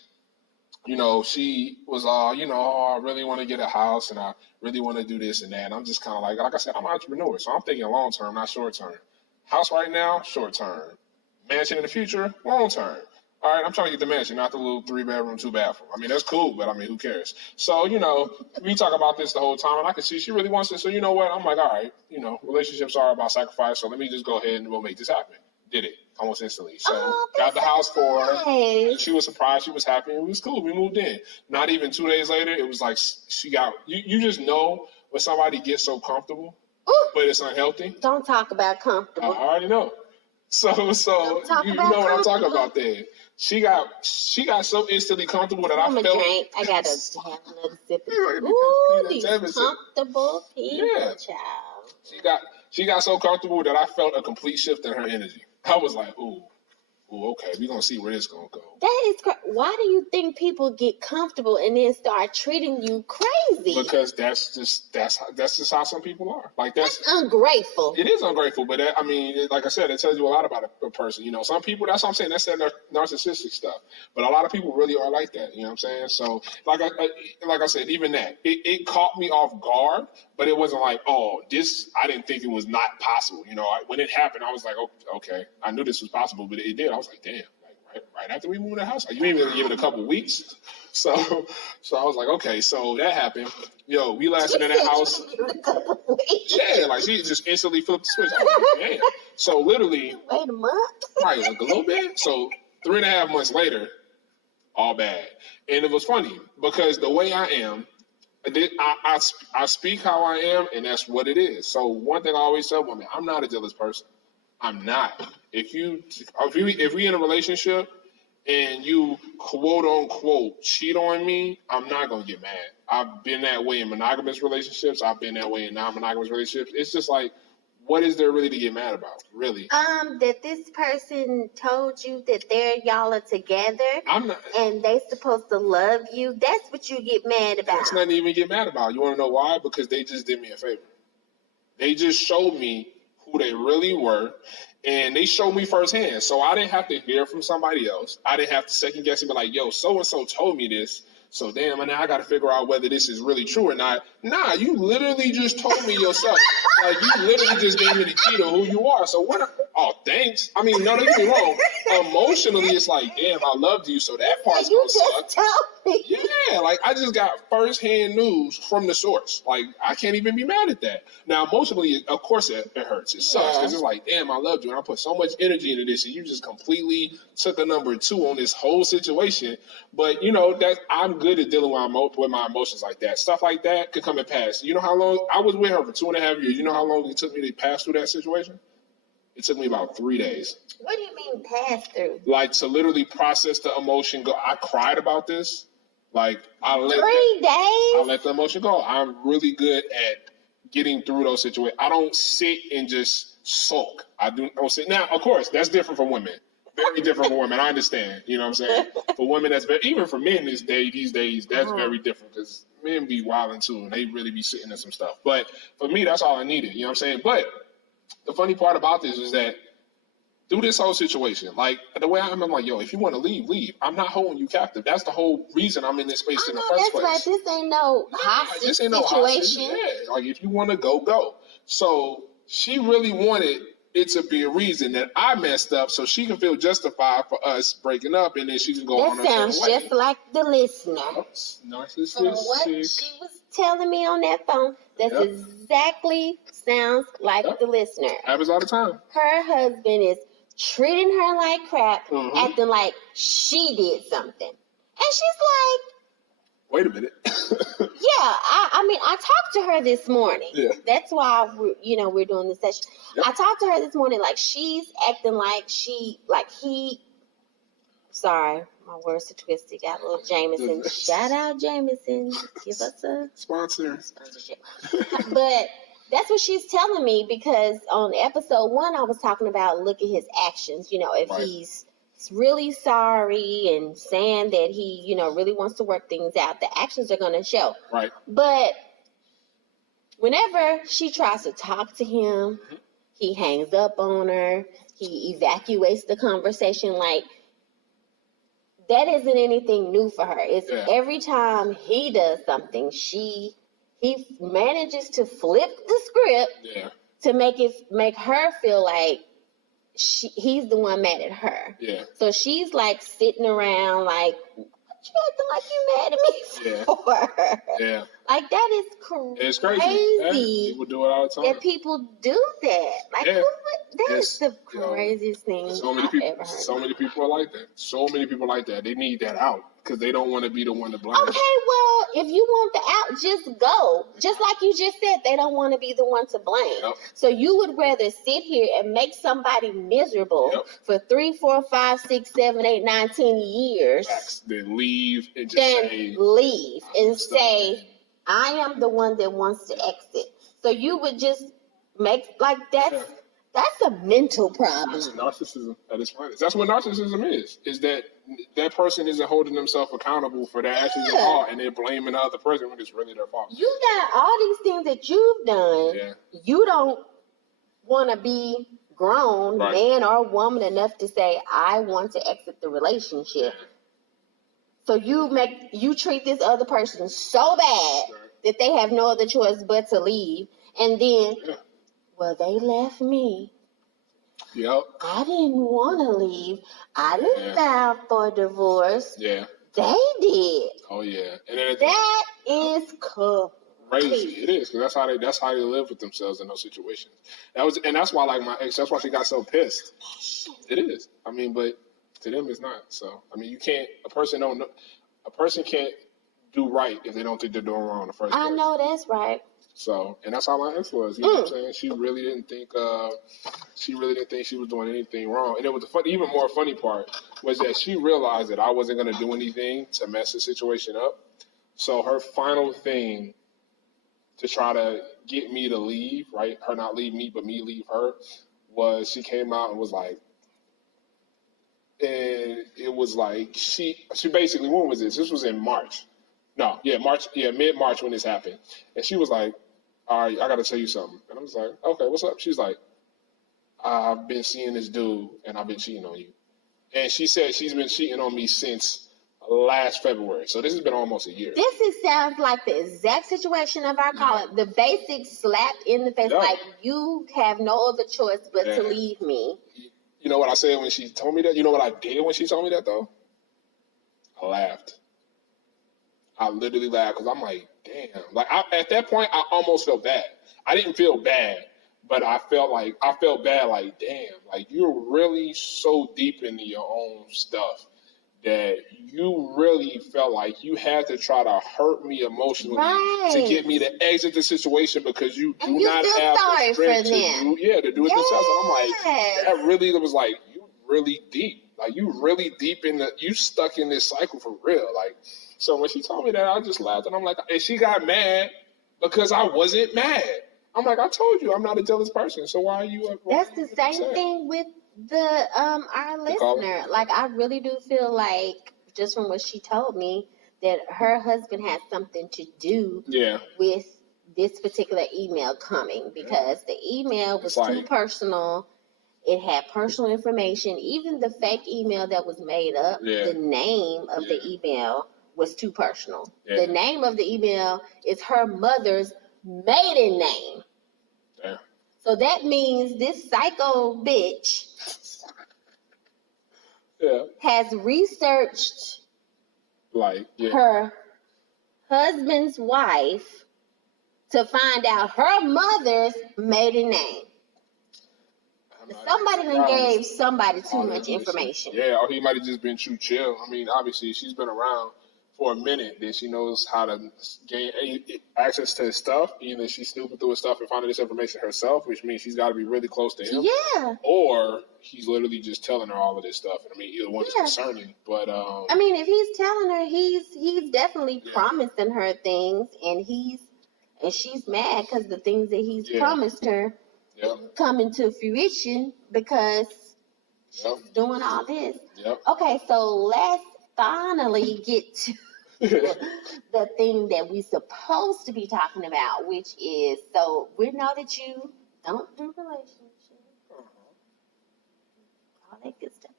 She was all, I really want to get a house and I really want to do this and that. And I'm just kind of like I said, I'm an entrepreneur. So I'm thinking long term, not short term. House right now, short term. Mansion in the future, long term. All right, I'm trying to get the mansion, not the little 3-bedroom, 2-bathroom. I mean, that's cool, but who cares? So, we talk about this the whole time and I can see she really wants it. So, you know what? I'm like, all right, relationships are about sacrifice. So let me just go ahead and we'll make this happen. Did it almost instantly. So got the house for her. And she was surprised. She was happy. It was cool. We moved in. Not even 2 days later, it was like she got... You just know when somebody gets so comfortable, but it's unhealthy. Don't talk about comfortable. I already know. So you know what I'm talking about there. She got so instantly comfortable that I felt... I got to have another sip. Ooh, these comfortable people, child. She got so comfortable that I felt a complete shift in her energy. I was like, ooh, okay, we're going to see where this going to go. That is crazy. Why do you think people get comfortable and then start treating you crazy? Because that's just how some people are. Like that's ungrateful. It is ungrateful, but like I said, it tells you a lot about a person. Some people, that's what I'm saying, that's that narcissistic stuff. But a lot of people really are like that, you know what I'm saying? So, like I said, even that, it caught me off guard, but it wasn't like, I didn't think it was not possible. When it happened, I was like, okay, I knew this was possible, but it did. I was like, damn, like right after we moved in the house. Like, you didn't even give it a couple weeks. So I was like, okay, so that happened. Yo, we lasted in that house. Yeah, like she just instantly flipped the switch. I was like, damn. So literally, wait a month. right, like a little bit. So 3.5 months later, all bad. And it was funny because the way I am, I speak how I am, and that's what it is. So one thing I always tell women, I'm not a jealous person. I'm not. If we in a relationship and you quote unquote cheat on me, I'm not gonna get mad. I've been that way in monogamous relationships. I've been that way in non-monogamous relationships. It's just like, what is there really to get mad about? Really? That this person told you that y'all are together. I'm not, and they supposed to love you. That's what you get mad about. That's nothing to even get mad about. You want to know why? Because they just did me a favor. They just showed me who they really were, and they showed me firsthand. So I didn't have to hear from somebody else. I didn't have to second guess and be like, yo, so-and-so told me this. So damn, and now I got to figure out whether this is really true or not. Nah, you literally just told me yourself. Like, you literally just gave me the key to who you are. So what? Oh, thanks. I mean, no, don't get me wrong. Emotionally, it's like, damn, I loved you. So that part's gonna suck. Tell me. Yeah, like I just got firsthand news from the source. Like, I can't even be mad at that. Now, emotionally, of course, it hurts. It sucks because it's like, damn, I loved you, and I put so much energy into this, and you just completely took a number 2 on this whole situation. But you know that I'm good at dealing with my emotions like that. Stuff like that could come and pass. You know how long I was with her for 2.5 years? You know how long it took me to pass through that situation? It took me about 3 days. What do you mean pass through? Like, to literally process the emotion. Go. I cried about this. Like, I let 3 days. I let the emotion go. I'm really good at getting through those situations. I don't sit and just sulk. I don't sit. Now, of course, that's different from women. Very different from women. I understand. You know what I'm saying? For women, that's very, even for men these days, that's very different because men be wilding too, and they really be sitting in some stuff. But for me, that's all I needed. You know what I'm saying? But the funny part about this is that through this whole situation, like the way I'm like, yo, if you want to leave, leave. I'm not holding you captive. That's the whole reason I'm in this space in the first place. That's right. This ain't no hostage this ain't no situation. Hostage. Yeah, like if you want to go, go. So she really wanted it to be a reason that I messed up, so she can feel justified for us breaking up, and then she can go on her way. That sounds just like the listener. Narcissistic. From what she was telling me on that phone, that's exactly sounds like the listener. Happens all the time. Her husband is treating her like crap, acting like she did something. And she's like, wait a minute. yeah, I mean, I talked to her this morning. Yeah. That's why we're doing this session. Yep. I talked to her this morning, like she's acting like sorry, my words are twisted. Got a little Jameson. Shout out Jameson. Give us a sponsorship. But that's what she's telling me, because on episode 1, I was talking about look at his actions. You know, if he's really sorry and saying that he, really wants to work things out, the actions are going to show. Right. But whenever she tries to talk to him, he hangs up on her. He evacuates the conversation. Like, that isn't anything new for her. It's every time he does something, he manages to flip the script to make her feel like he's the one mad at her. Yeah. So she's like sitting around like, what you acting like you mad at me for? Yeah. Like, that is crazy. It's crazy. People do it all the time. That people do that. Like, that is the craziest thing I've ever heard. So many people are like that. So many people like that. They need that out because they don't want to be the one to blame. Okay, well, if you want the out, just go. Just like you just said, they don't want to be the one to blame. Yep. So you would rather sit here and make somebody miserable for 3, 4, 5, 6, 7, 8, 9, 10 years than leave and just say, I am the one that wants to exit. So you would just make, like, that's a mental problem. That's narcissism at its finest. That's what narcissism is that person isn't holding themselves accountable for their actions at all, and they're blaming the other person when it's really their fault. You got all these things that you've done. Yeah. You don't want to be grown, man or woman, enough to say, I want to exit the relationship. Yeah. So you treat this other person so bad that they have no other choice but to leave. And then, well, they left me. Yep. I didn't want to leave. I didn't file for divorce. Yeah. They did. Oh yeah. And then that is crazy. It is, because that's how they live with themselves in those situations. That's why, like, my ex, that's why she got so pissed. It is. I mean, but to them it's not. So I mean, a person can't do right if they don't think they're doing wrong in the first place. I know that's right. So, and that's how my ex was. You know what I'm saying? She really didn't think she was doing anything wrong. And it was even more funny part was that she realized that I wasn't going to do anything to mess the situation up. So her final thing to try to get me to leave, right? Her not leave me, but me leave her, was she came out and was like, and it was like she basically, when was this? This was in March. No, yeah, March, yeah, mid-March when this happened. And she was like, all right, I got to tell you something. And I was like, okay, what's up? She's like, I've been seeing this dude and I've been cheating on you. And she said she's been cheating on me since last February. So this has been almost a year. Sounds like the exact situation of our call. The basic slap in the face, like you have no other choice but to leave me. You know what I said when she told me that? You know what I did when she told me that, though? I laughed. I literally laughed because I'm like, damn. Like, at that point, I almost felt bad. I didn't feel bad, but I felt bad, like, damn. Like, you're really so deep into your own stuff that you really felt like you had to try to hurt me emotionally to get me to exit the situation because you do not have the strength to do it themselves. And I'm like, that really was like, you really deep. Like, you really deep you stuck in this cycle for real. Like, so when she told me that, I just laughed. And I'm like, and she got mad because I wasn't mad. I'm like, I told you I'm not a jealous person. So why are you? That's the same thing with our listener. Like, I really do feel like, just from what she told me, that her husband had something to do with this particular email coming, because the email was too personal. It had personal information. Even the fake email that was made up, the name of the email was too personal. The name of the email is her mother's maiden name. So that means this psycho bitch has researched her husband's wife to find out her mother's maiden name. Somebody done gave somebody too much information. Yeah, or he might have just been too chill. I mean, obviously, she's been around for a minute, then she knows how to gain access to his stuff. Either she's snooping through his stuff and finding this information herself, which means she's got to be really close to him. Yeah. Or he's literally just telling her all of this stuff. I mean, either one is concerning. But I mean, if he's telling her, he's definitely promising her things, and she's mad because the things that he's promised her coming to fruition because she's doing all this. Okay, so let's finally get to the thing that we're supposed to be talking about, which is, so we know that you don't do relationships, all that good stuff.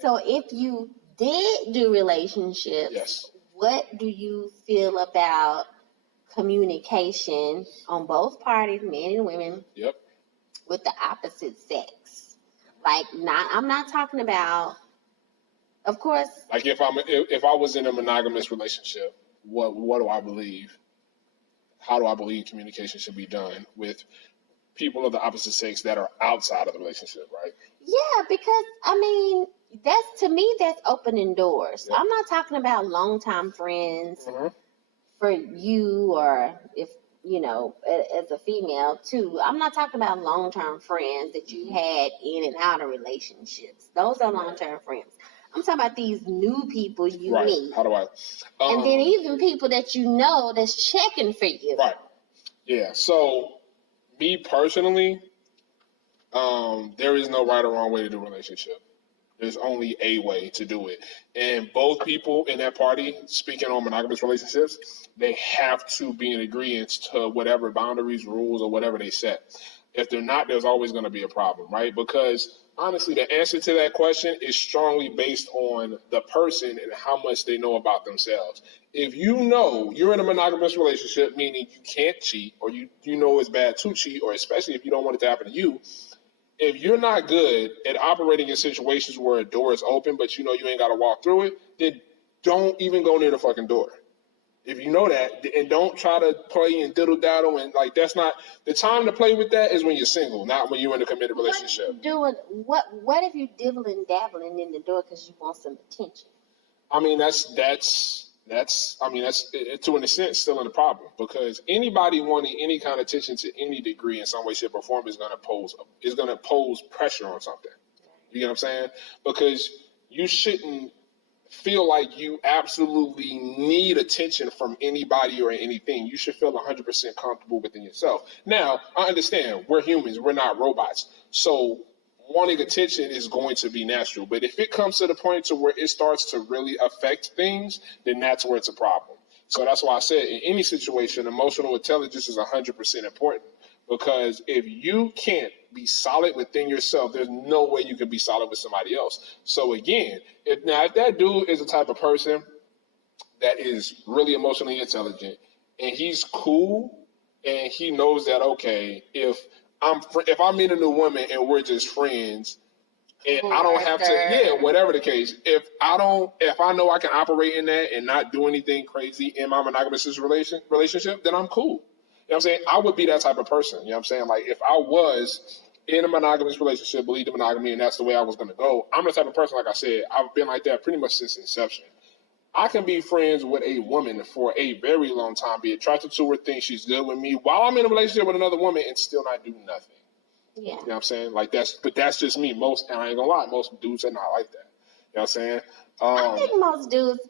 So if you did do relationships, what do you feel about communication on both parties, men and women, with the opposite sex? Like, I'm not talking about, of course. Like, if I was in a monogamous relationship, what do I believe? How do I believe communication should be done with people of the opposite sex that are outside of the relationship, right? Yeah, because I mean, that's opening doors. I'm not talking about longtime friends for you, or if you know, as a female too. I'm not talking about long-term friends that you had in and out of relationships. Those are long-term friends. I'm talking about these new people you meet. How do I? And then even people that you know that's checking for you. Right. Yeah. So, me personally, there is no right or wrong way to do a relationship. There's only a way to do it. And both people in that party, speaking on monogamous relationships, they have to be in agreement to whatever boundaries, rules, or whatever they set. If they're not, there's always going to be a problem, right? Because honestly, the answer to that question is strongly based on the person and how much they know about themselves. If you know you're in a monogamous relationship, meaning you can't cheat, or you know it's bad to cheat, or especially if you don't want it to happen to you, If you're not good at operating in situations where a door is open, but you know you ain't got to walk through it, then don't even go near the fucking door. If you know that, and don't try to play and diddle daddle, and like that's not the time to play with that is when you're single, not when you're in a committed relationship. What if you dibbling dabbling in the door because you want some attention? I mean that's to an extent still in the problem, because anybody wanting any kind of attention to any degree in some way, shape, or form is going to pose pressure on something. You get what I'm saying? Because you shouldn't feel like you absolutely need attention from anybody or anything. You should feel 100% comfortable within yourself. Now, I understand we're humans, we're not robots. So wanting attention is going to be natural. But if it comes to the point to where it starts to really affect things, then that's where it's a problem. So that's why I said in any situation, emotional intelligence is 100% important. Because if you can't be solid within yourself, there's no way you can be solid with somebody else. So again, if that dude is the type of person that is really emotionally intelligent and he's cool and he knows that, okay, if I meet a new woman and we're just friends and I don't have to, whatever the case, if I know I can operate in that and not do anything crazy in my monogamous relationship, then I'm cool. You know what I'm saying? I would be that type of person. You know what I'm saying? Like, if I was in a monogamous relationship, believed in monogamy, and that's the way I was going to go, I'm the type of person, like I said, I've been like that pretty much since inception. I can be friends with a woman for a very long time, be attracted to her, think she's good with me, while I'm in a relationship with another woman and still not do nothing. Yeah. You know what I'm saying? Like, that's just me. And I ain't gonna lie, most dudes are not like that. You know what I'm saying? I think most dudes,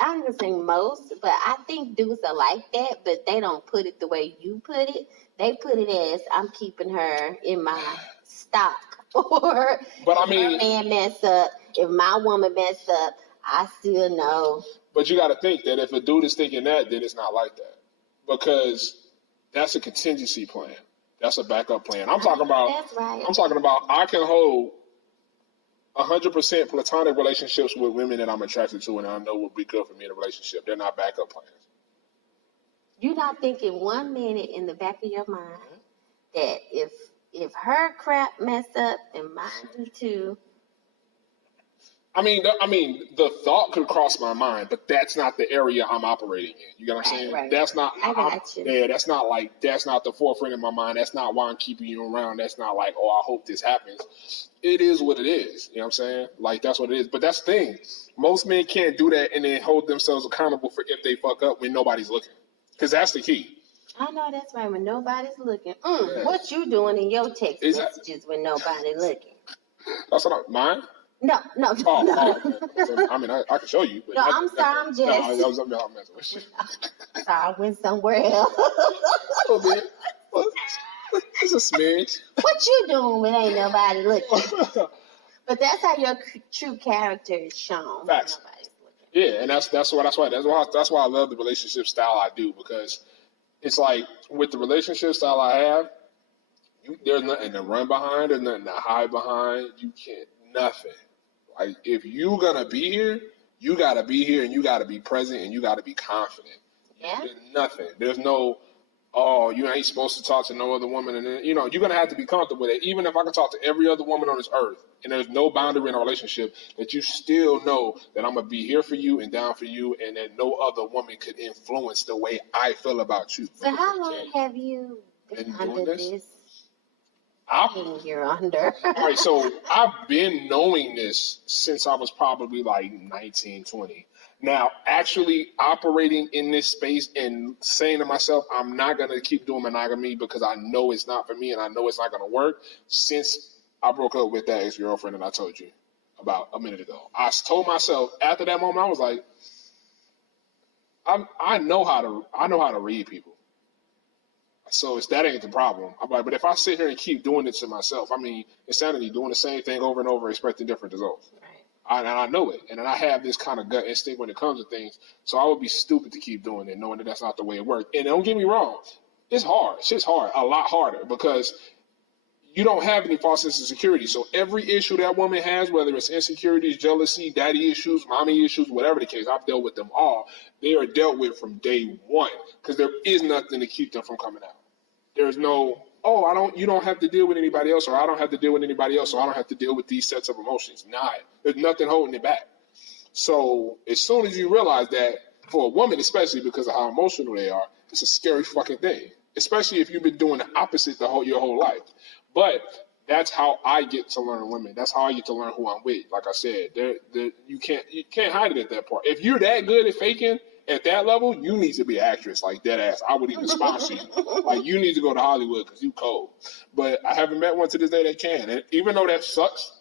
I'm gonna say most, but I think dudes are like that, but they don't put it the way you put it. They put it as, I'm keeping her in my stock. Or but I mean, if my man mess up, if my woman mess up, I still know. But you got to think that if a dude is thinking that, then it's not like that, because that's a contingency plan. That's a backup plan. I'm talking about. That's right. I'm talking about. I can hold 100% platonic relationships with women that I'm attracted to, and I know would be good for me in a relationship. They're not backup plans. You're not thinking 1 minute in the back of your mind that if her crap mess up and mine do too. I mean, the thought could cross my mind, but that's not the area I'm operating in. You get what I'm saying? Right. That's not. I got you. Yeah, that's not the forefront of my mind. That's not why I'm keeping you around. That's not like, oh, I hope this happens. It is what it is. You know what I'm saying? Like, that's what it is. But that's the thing. Most men can't do that and then hold themselves accountable for if they fuck up when nobody's looking. Because that's the key. I know that's right. When nobody's looking. What you doing in your text messages when nobody's looking? That's what mine? No. Oh, okay. I mean, I can show you. But no, I'm sorry. I'm just. I'm messing with you. Sorry, I went somewhere else. A little bit. It's a smidge. What you doing when ain't nobody looking? But that's how your true character is shown. Facts. Nobody's looking. Yeah, and that's why I love the relationship style I do, because it's like with the relationship style I have, there's nothing to run behind, there's nothing to hide behind. You can't nothing. Like, if you gonna be here, you gotta be here, and you gotta be present, and you gotta be confident. Yeah. There's nothing. There's no, oh, you ain't supposed to talk to no other woman, and then, you're gonna have to be comfortable with it. Even if I can talk to every other woman on this earth, and there's no boundary in a relationship, that you still know that I'm gonna be here for you and down for you, and that no other woman could influence the way I feel about you. So how long have you been under this? You're under. All right, so I've been knowing this since I was probably like 19, 20. Now, actually operating in this space and saying to myself, I'm not going to keep doing monogamy because I know it's not for me and I know it's not going to work, since I broke up with that ex-girlfriend that I told you about a minute ago. I told myself after that moment, I was like, I know how to read people. So that ain't the problem. I'm like, but if I sit here and keep doing it to myself, I mean, insanity, doing the same thing over and over, expecting different results. Right. And I know it. And then I have this kind of gut instinct when it comes to things. So I would be stupid to keep doing it, knowing that that's not the way it works. And don't get me wrong, it's hard. Shit's hard, a lot harder, because you don't have any false insecurity. So every issue that woman has, whether it's insecurities, jealousy, daddy issues, mommy issues, whatever the case, I've dealt with them all. They are dealt with from day one, because there is nothing to keep them from coming out. There's no oh, you don't have to deal with anybody else, or I don't have to deal with anybody else, or I don't have to deal with these sets of emotions. Nah, there's nothing holding it back. So as soon as you realize that, for a woman especially, because of how emotional they are, it's a scary fucking thing. Especially if you've been doing the opposite your whole life. But that's how I get to learn women. That's how I get to learn who I'm with. Like I said, you can't hide it at that part. If you're that good at faking at that level, you need to be an actress, like dead ass. I would even sponsor you. Like, you need to go to Hollywood because you cold. But I haven't met one to this day that can. And even though that sucks,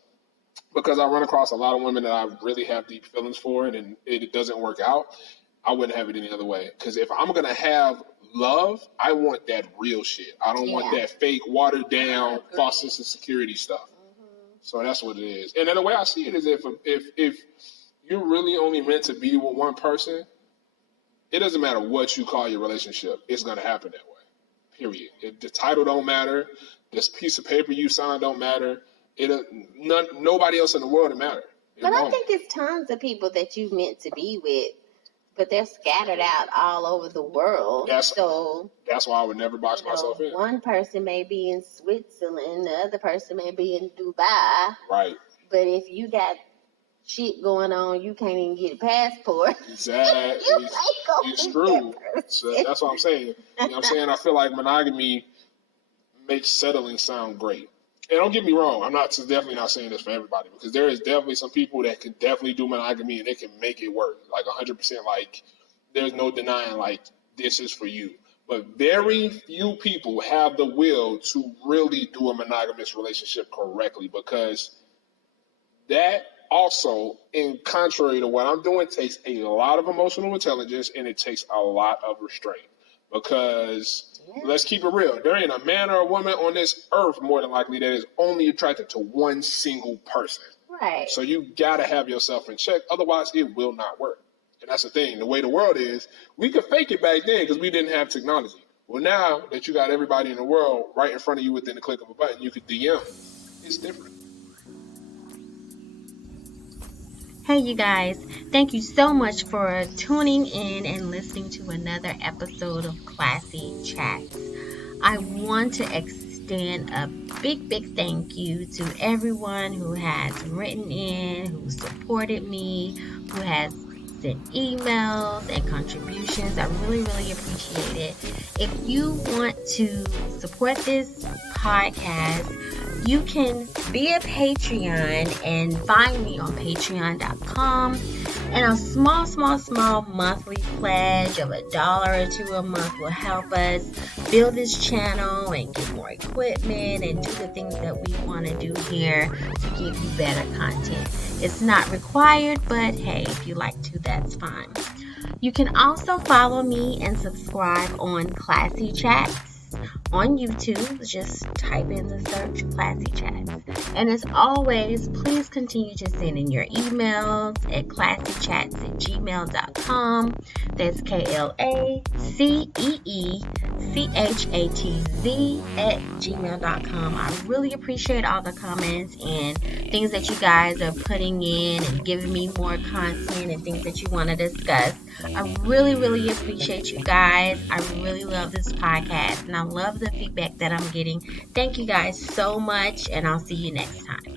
because I run across a lot of women that I really have deep feelings for, and it doesn't work out, I wouldn't have it any other way. Because if I'm going to have love, I want that real shit. I don't want that fake, watered down, false sense of security stuff. So that's what it is. And then the way I see it is if you're really only meant to be with one person, it doesn't matter what you call your relationship. It's going to happen that way. Period. The title don't matter. This piece of paper you signed don't matter. Nobody else in the world will matter. But I think it's tons of people that you meant to be with, but they're scattered out all over the world. That's why I would never box myself in. One person may be in Switzerland, the other person may be in Dubai. Right. But if you got shit going on, you can't even get a passport. Exactly. It's true. So that's what I'm saying. You know what I'm saying? I feel like monogamy makes settling sound great. And don't get me wrong, I'm definitely not saying this for everybody, because there is definitely some people that can definitely do monogamy and they can make it work, like 100%. Like, there's no denying, like, this is for you. But very few people have the will to really do a monogamous relationship correctly, because that also, in contrary to what I'm doing, takes a lot of emotional intelligence and it takes a lot of restraint. Because let's keep it real, there ain't a man or a woman on this earth, more than likely, that is only attracted to one single person. Right. So you gotta have yourself in check, otherwise it will not work. And that's the thing. The way the world is, we could fake it back then because we didn't have technology. Well, now that you got everybody in the world right in front of you within the click of a button, you could DM. It's different. Hey, you guys, thank you so much for tuning in and listening to another episode of Classy Chats. I want to extend a big thank you to everyone who has written in, who supported me, who has sent emails and contributions. I really appreciate it. If you want to support this podcast, you can be a Patreon and find me on patreon.com. And a small monthly pledge of $1 or $2 a month will help us build this channel and get more equipment and do the things that we want to do here to give you better content. It's not required, but hey, if you like to, that's fine. You can also follow me and subscribe on Classy Chats on YouTube. Just type in the search Classy Chats. And as always, please continue to send in your emails at classychats@gmail.com. That's KLACECHATZ@gmail.com. I really appreciate all the comments and things that you guys are putting in and giving me more content and things that you want to discuss. I really appreciate you guys. I really love this podcast and I love the feedback that I'm getting. Thank you guys so much, and I'll see you next time.